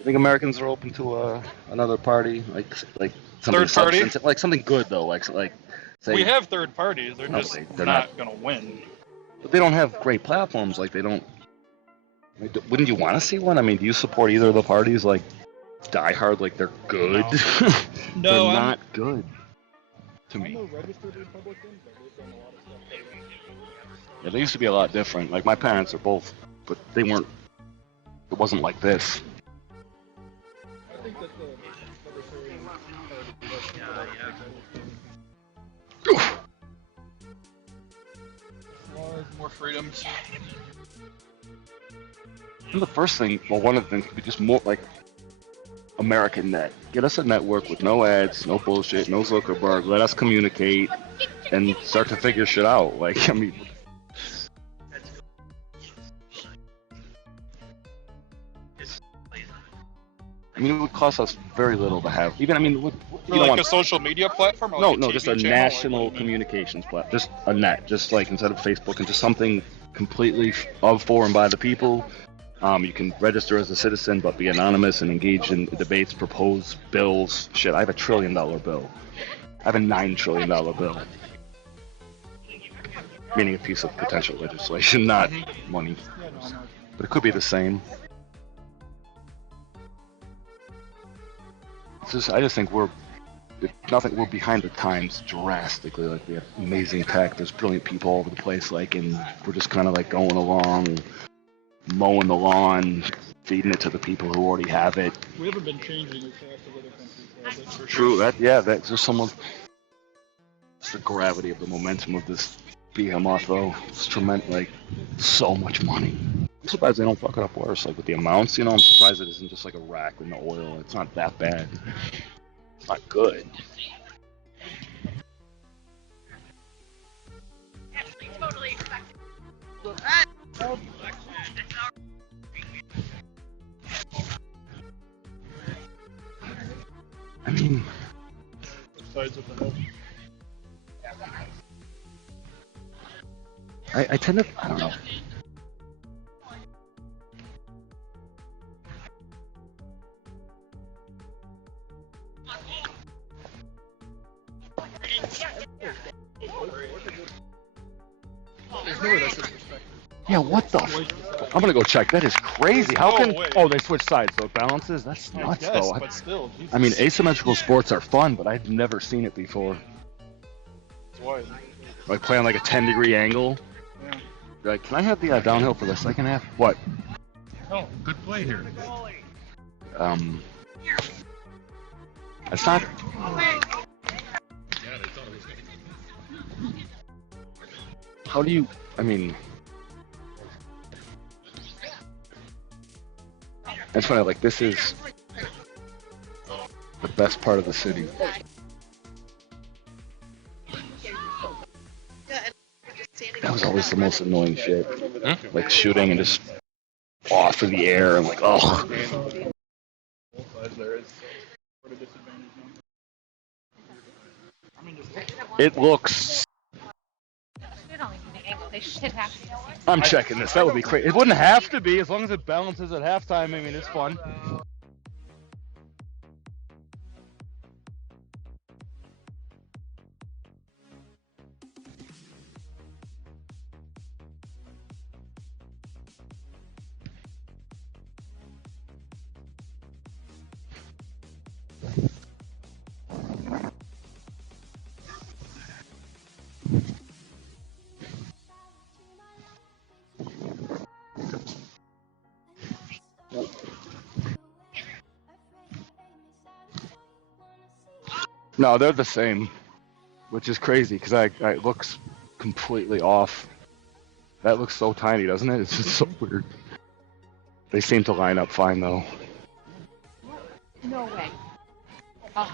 I think Americans are open to another party, like something Third party? like something good though, like say We have third parties. They're No, just they're not gonna win. but they don't have great platforms. Like they don't. Wouldn't you want to see one? I mean, do you support either of the parties? Like die hard, like they're good. No, they're I'm not good to I'm me. a registered Republican, but they've done a lot of stuff. Yeah, they used to be a lot different. Like my parents are both, but they weren't. It wasn't like this. I think that the Libertarian laws, more freedoms. And the first thing, well, one of the things would be just more like American net. Get us a network with no ads, no bullshit, no Zuckerberg. Let us communicate and start to figure shit out. Like, I mean, it would cost us very little to have. Even, I mean, you don't like want a social media platform? Or no, like no, a just TV a channel, national communications platform, just a net, just like instead of Facebook, and just something completely of, for, and by the people. You can register as a citizen, but be anonymous and engage in debates, propose bills. Shit, I have $1 trillion bill. I have a $9 trillion bill. Meaning a piece of potential legislation, not money. But it could be the same. I just think we're behind the times drastically. Like, we have amazing tech, there's brilliant people all over the place, like, and we're just kind of like going along, mowing the lawn, feeding it to the people who already have it. We haven't been changing as fast as other countries have, that's for True, sure. that's just someone. It's the gravity of the momentum of this behemoth, though. It's tremendous, like, so much money. I'm surprised they don't fuck it up worse, like with the amounts, I'm surprised it isn't just like Iraq in the oil. It's not that bad. It's not good. Totally expected. I mean, Sides of the head. I tend to, I don't know. Yeah, what the? I'm gonna go check. That is crazy. How can? Oh, they switch sides, so it balances. That's nuts, though. But still, Jesus. I mean, asymmetrical sports are fun, but I've never seen it before. Why? Like playing like a 10-degree angle. Yeah. Like, can I have the downhill for the second half? What? Oh, good play here. It's not. How do you? I mean, it's funny. Like, this is the best part of the city. That was always the most annoying shit. Like shooting and just off in the air and like, oh. It looks. I'm checking this. That would be crazy. It wouldn't have to be as long as it balances at halftime. I mean, it's fun. No, they're the same, which is crazy because it looks completely off. That looks so tiny, doesn't it? It's just so weird. They seem to line up fine, though. No way. Oh.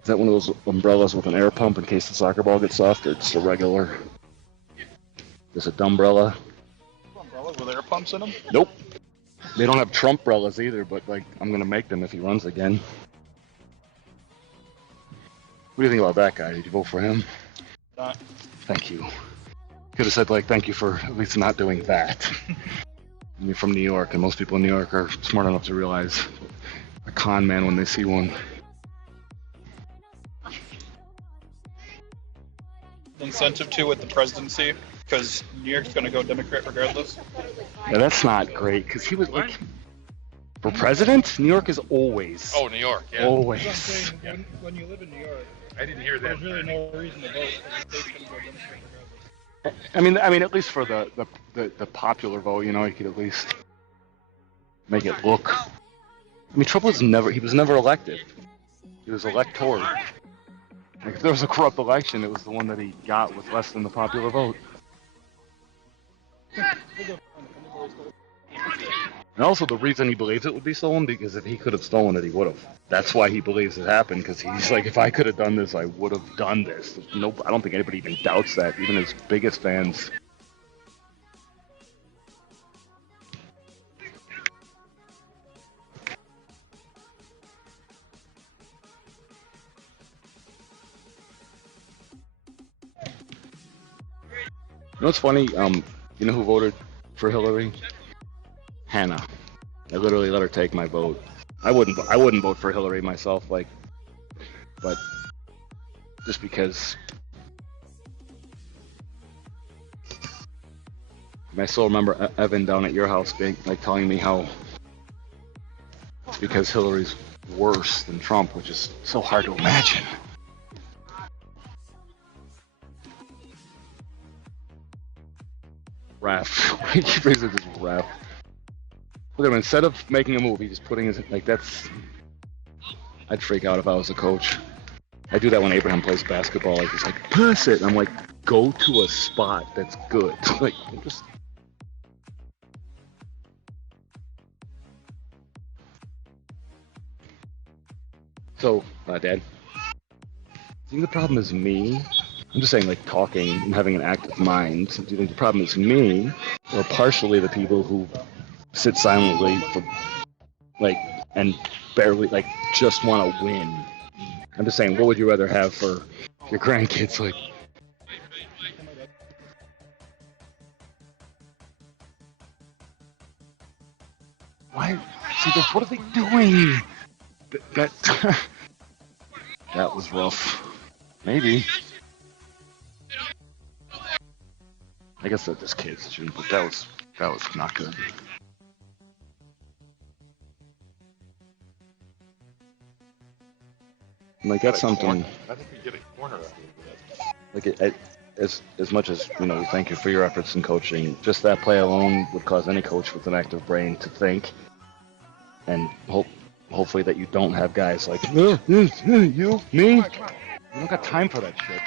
Is that one of those umbrellas with an air pump in case the soccer ball gets soft, or just a regular? Just a dumbrella? Umbrella with air pumps in them? Nope. They don't have Trump-brellas either, but like, I'm gonna make them if he runs again. What do you think about that guy? Did you vote for him? Not. Thank you. Could have said like, thank you for at least not doing that. You're from New York, and most people in New York are smart enough to realize a con man when they see one. Incentive to with the presidency, because New York's going to go Democrat regardless. Yeah, that's not great, because he was like, for president, New York is always. Oh, New York, yeah. Always. I'm saying, when you live in New York, I didn't hear that. there's really no reason to vote. The state's going to go Democrat regardless. I mean, at least for the popular vote, you could at least make it look I mean, Trump was never elected. He was elector. Like, if there was a corrupt election, it was the one that he got with less than the popular vote. And also, the reason he believes it would be stolen, because if he could have stolen it, he would have. That's why he believes it happened, because he's like, if I could have done this, I would have done this. No, I don't think anybody even doubts that, even his biggest fans. You know what's funny? You know who voted for Hillary? Hannah. I literally let her take my vote. I wouldn't vote for Hillary myself, like, but just because. I still remember Evan down at your house being like telling me how it's because Hillary's worse than Trump, which is so hard to imagine. Raf. He brings it as Raf. Look at him, instead of making a movie, just putting his, like, that's, I'd freak out if I was a coach. I do that when Abraham plays basketball, like, he's like, pass it, and I'm like, go to a spot that's good. Like, just. So, Dad, do you think the problem is me? I'm just saying, like, talking and having an active mind. Do you think the problem is me, or partially the people who sit silently for, like, and barely, like, just want to win? I'm just saying, what would you rather have for your grandkids? Like, why? See, what are they doing? That that was rough. Maybe. I guess they're just kids, but that was not good. Like, that's something. I think we get a corner out of it. Like, as much as, you know, thank you for your efforts in coaching, just that play alone would cause any coach with an active brain to think, and hopefully that you don't have guys like, you, me. You don't got time for that shit.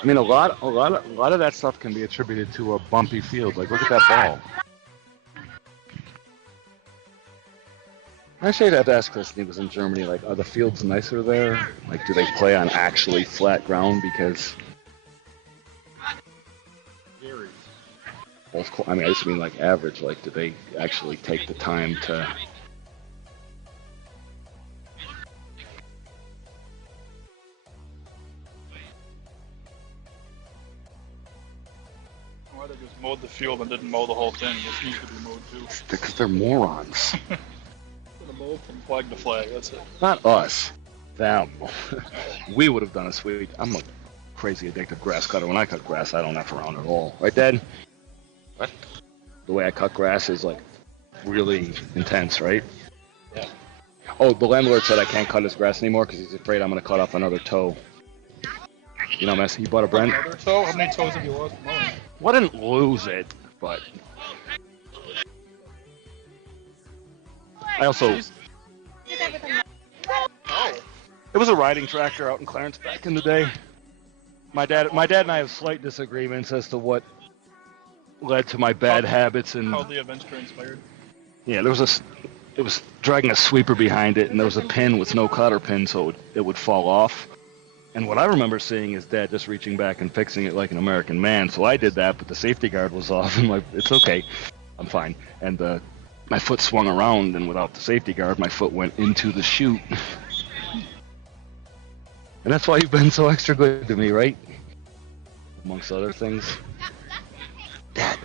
I mean, a lot of that stuff can be attributed to a bumpy field. Like, look at that ball. Actually, I'd have to ask Chris when he was in Germany, like, are the fields nicer there? Like, do they play on actually flat ground? Because both, I mean, I just mean like average. Like, do they actually take the time to? Why they just mowed the field and didn't mow the whole thing? This needs to be mowed too. Because they're morons. Mow from flag to flag, that's it. Not us. Them. We would have done a sweet. I'm a crazy addictive grass cutter. When I cut grass, I don't F around at all. Right, Dad? What? The way I cut grass is, like, really intense, right? Yeah. Oh, the landlord said I can't cut his grass anymore because he's afraid I'm going to cut off another toe. You know, Messi, you bought a Brent? Another toe? How many toes have you lost mowing? Well, I didn't lose it, but I also. It was a riding tractor out in Clarence back in the day. My dad and I have slight disagreements as to what led to my bad habits and how the events transpired. Yeah, it was dragging a sweeper behind it, and there was a pin with no cotter pin, so it would fall off. And what I remember seeing is Dad just reaching back and fixing it like an American man. So I did that, but the safety guard was off, and like, it's okay, I'm fine. And my foot swung around, and without the safety guard, my foot went into the chute. And that's why you've been so extra good to me, right? Amongst other things. Dad.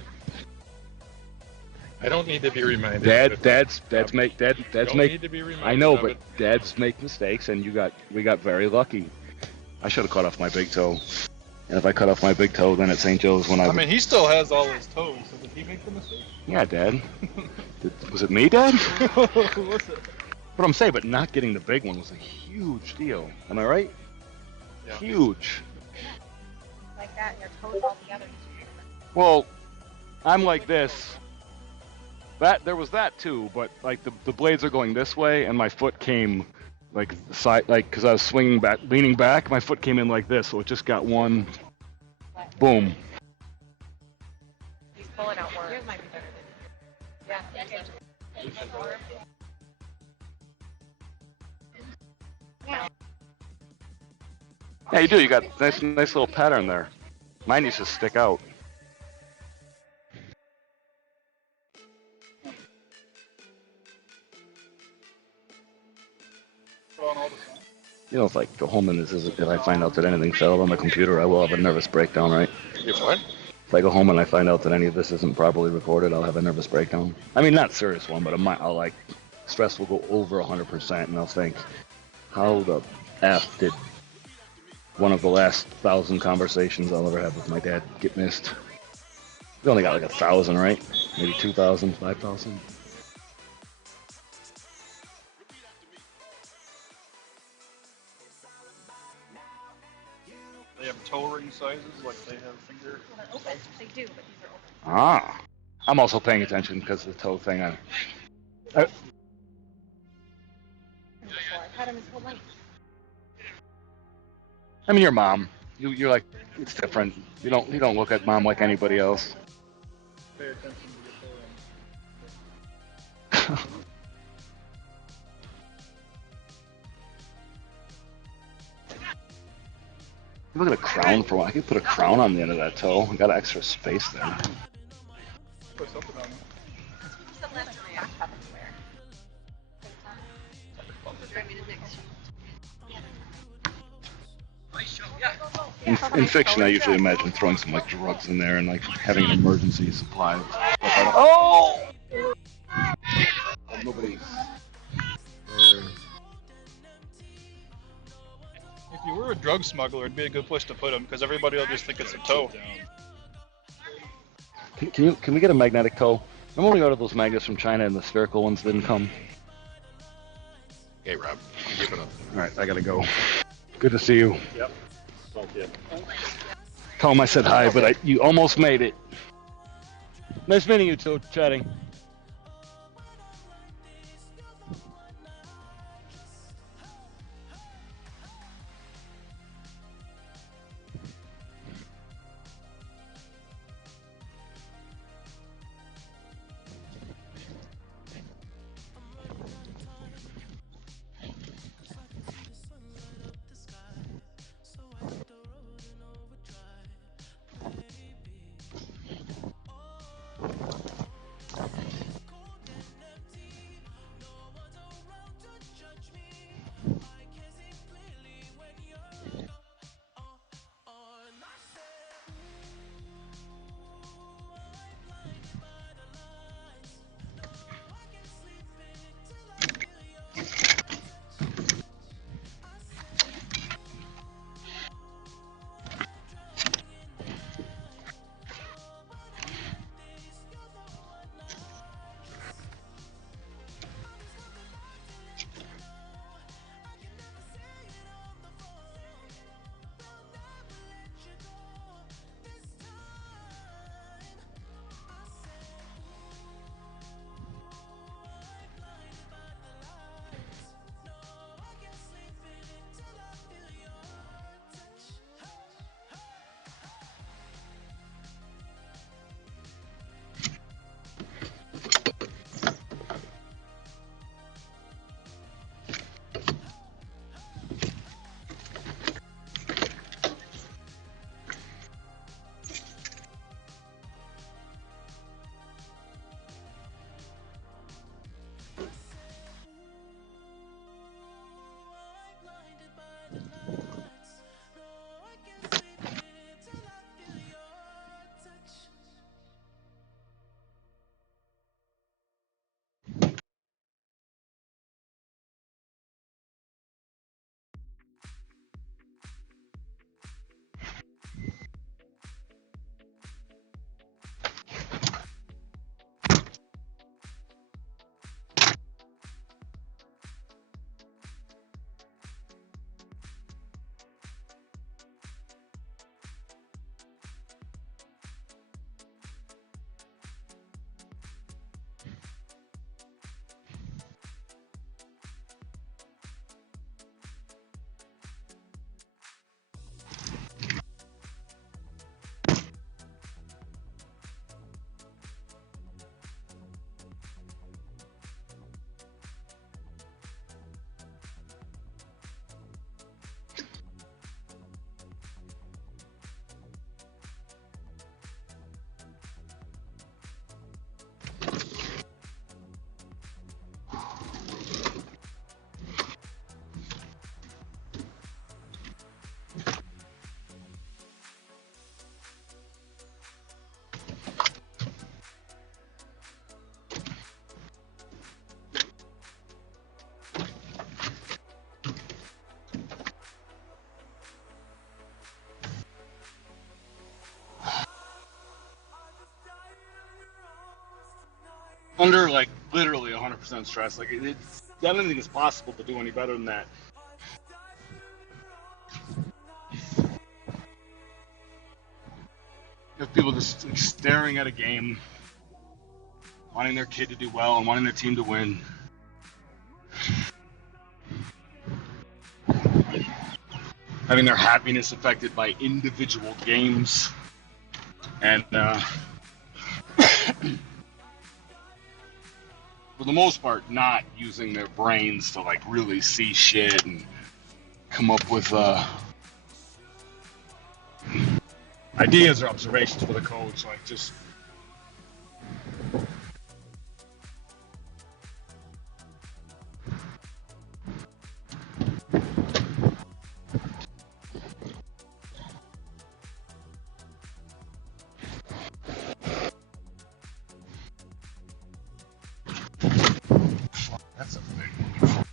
I don't need to be reminded. Dad's Don't make. need to be reminded. I know, of but it. dads make mistakes, and we got very lucky. I should have cut off my big toe. And if I cut off my big toe, then at St. Joe's when I mean, he still has all his toes, so did he make the mistake? Yeah, Dad. Was it me, Dad? Who was it? But I'm saying, but not getting the big one was a huge deal. Am I right? Yeah. Huge. Like that, and your toes all together. Well, I'm like this. There was that too, but like the blades are going this way, and my foot came like side, like because I was swinging back, leaning back, my foot came in like this, so it just got one. Boom. He's pulling out worms. Yours might be better than yours. Yeah. Yeah, you do. You got nice little pattern there. Mine used to stick out. You know, if I go home and if I find out that anything failed on the computer, I will have a nervous breakdown, right? You're what? If I go home and I find out that any of this isn't properly recorded, I'll have a nervous breakdown. I mean, not a serious one, but I'll like, stress will go over 100%, and I'll think, how the F did one of the last 1,000 conversations I'll ever have with my dad get missed? We only got like 1,000, right? Maybe 2,000, 5,000. They have toe ring sizes like they have finger. Well, they're open. They do, but these are open. Ah. I'm also paying attention because of the toe thing. I've had him his whole life. I mean, your mom. You're like, it's different. You don't look at mom like anybody else. Pay attention to your toe ring. Look at a crown for one. I could put a crown on the end of that toe. I got extra space there. Put something on it. In fiction, I usually imagine throwing some like drugs in there and like having an emergency supply. Oh! Nobody. If you were a drug smuggler, it'd be a good place to put him because everybody will just think it's a toe. Can we get a magnetic toe? Remember when we ordered those magnets from China and the spherical ones didn't come? Hey, Rob. Give it up. All right, I gotta go. Good to see you. Yep. Thank you. Tell him I said hi, but you almost made it. Nice meeting you two, chatting. under like literally 100% stress. Like I don't think it's possible to do any better than that. If people just like, staring at a game, wanting their kid to do well and wanting their team to win. Having their happiness affected by individual games. And for the most part, not using their brains to like really see shit and come up with ideas or observations for the coach. Like just that's a big one.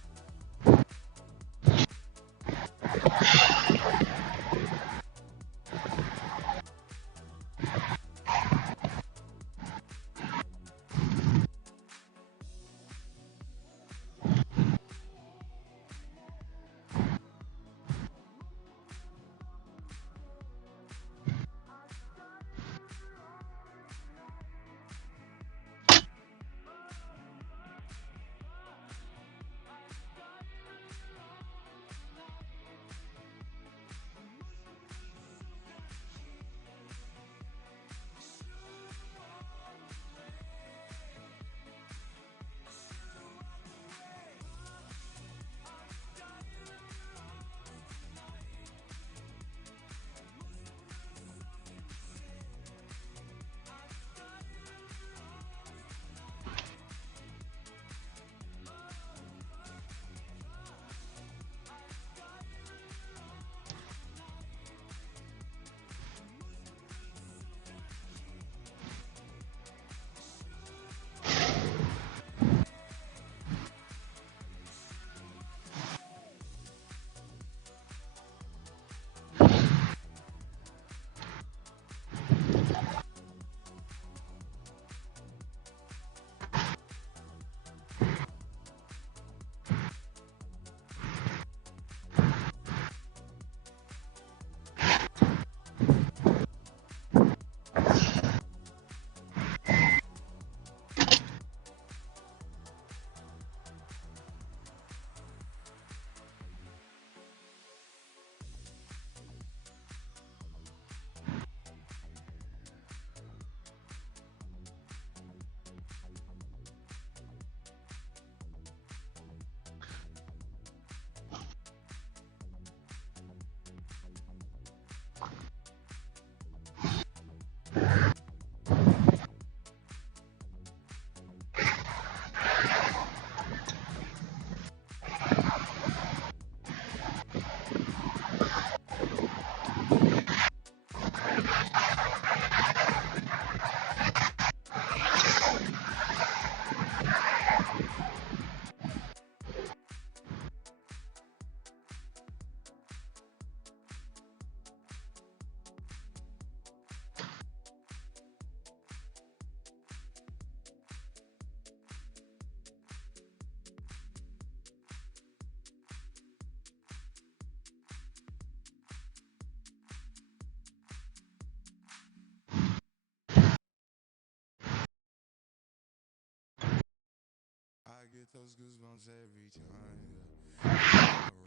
I get those goosebumps every time, yeah.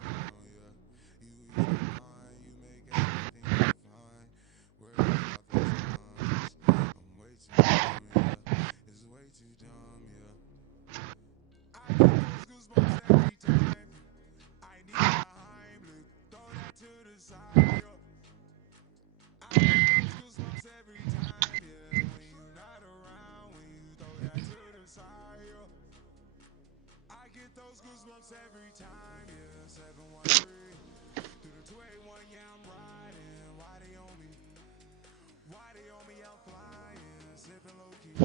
Around, yeah. You ease my mind, you make everything feel fine. Worry about those times. I'm way too numb, yeah. It's way too dumb, yeah. I get those goosebumps every time. I need my Heimlich, throw that to the side, yeah. I get those goosebumps every time, yeah. When you're not around, when you throw that to the side, yeah. I get those goosebumps every time, yeah. 713 through the 281, yeah, I'm riding. Why they on me? Why they on me? I'm flying, sipping low key.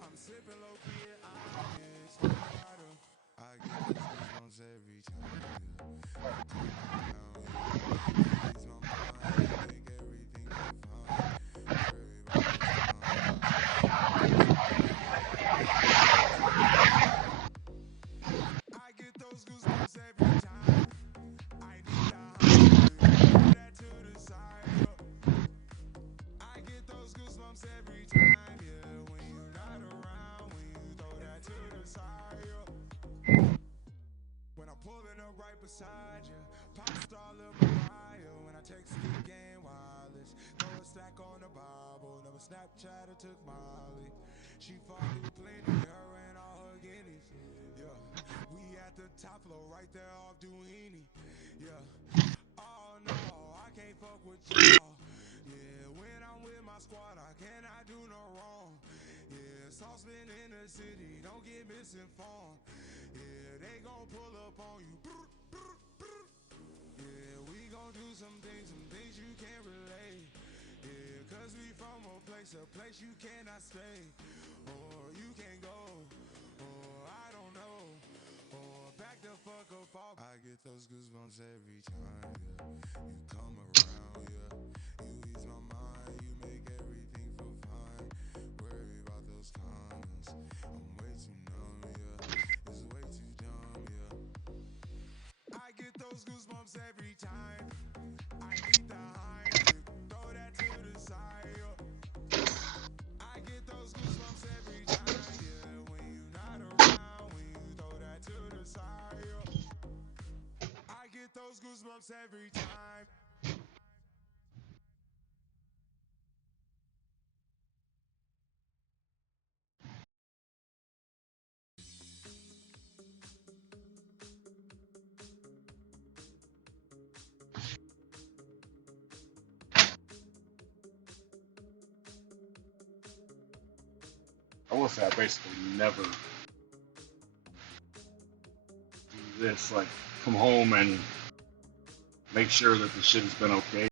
I'm sipping low key, yeah, I get smoking lighter. I get those goosebumps every time, yeah. I come around, yeah. You ease my mind, you make everything feel fine. Worry about those times. I'm way too dumb, yeah. back on the Bible. Never Snapchat or took Molly. She fought through plenty, her and all her guineas. Yeah, we at the top floor, right there off Duini. Yeah, oh no, I can't fuck with y'all. Yeah, when I'm with my squad, I cannot do no wrong. Yeah, saucepan in the city, don't get misinformed. Yeah, they gon' pull up on you. Yeah, we gon' do some things you can't relate. Yeah, cause we from a place you cannot stay. Or you can't go, or I don't know. Or back the fuck up off. I get those goosebumps every time, yeah. You come around, yeah. You ease my mind, you make everything feel fine. Worry about those comments, I'm way too numb, yeah. It's way too dumb, yeah. I get those goosebumps every time. I need the Heimlich, throw that to the side, yeah. I get those goosebumps every time, yeah. When you not around, when you throw that to the side, yeah. I get those goosebumps every time. I will say I basically never do this, like come home and make sure that the shit has been okay.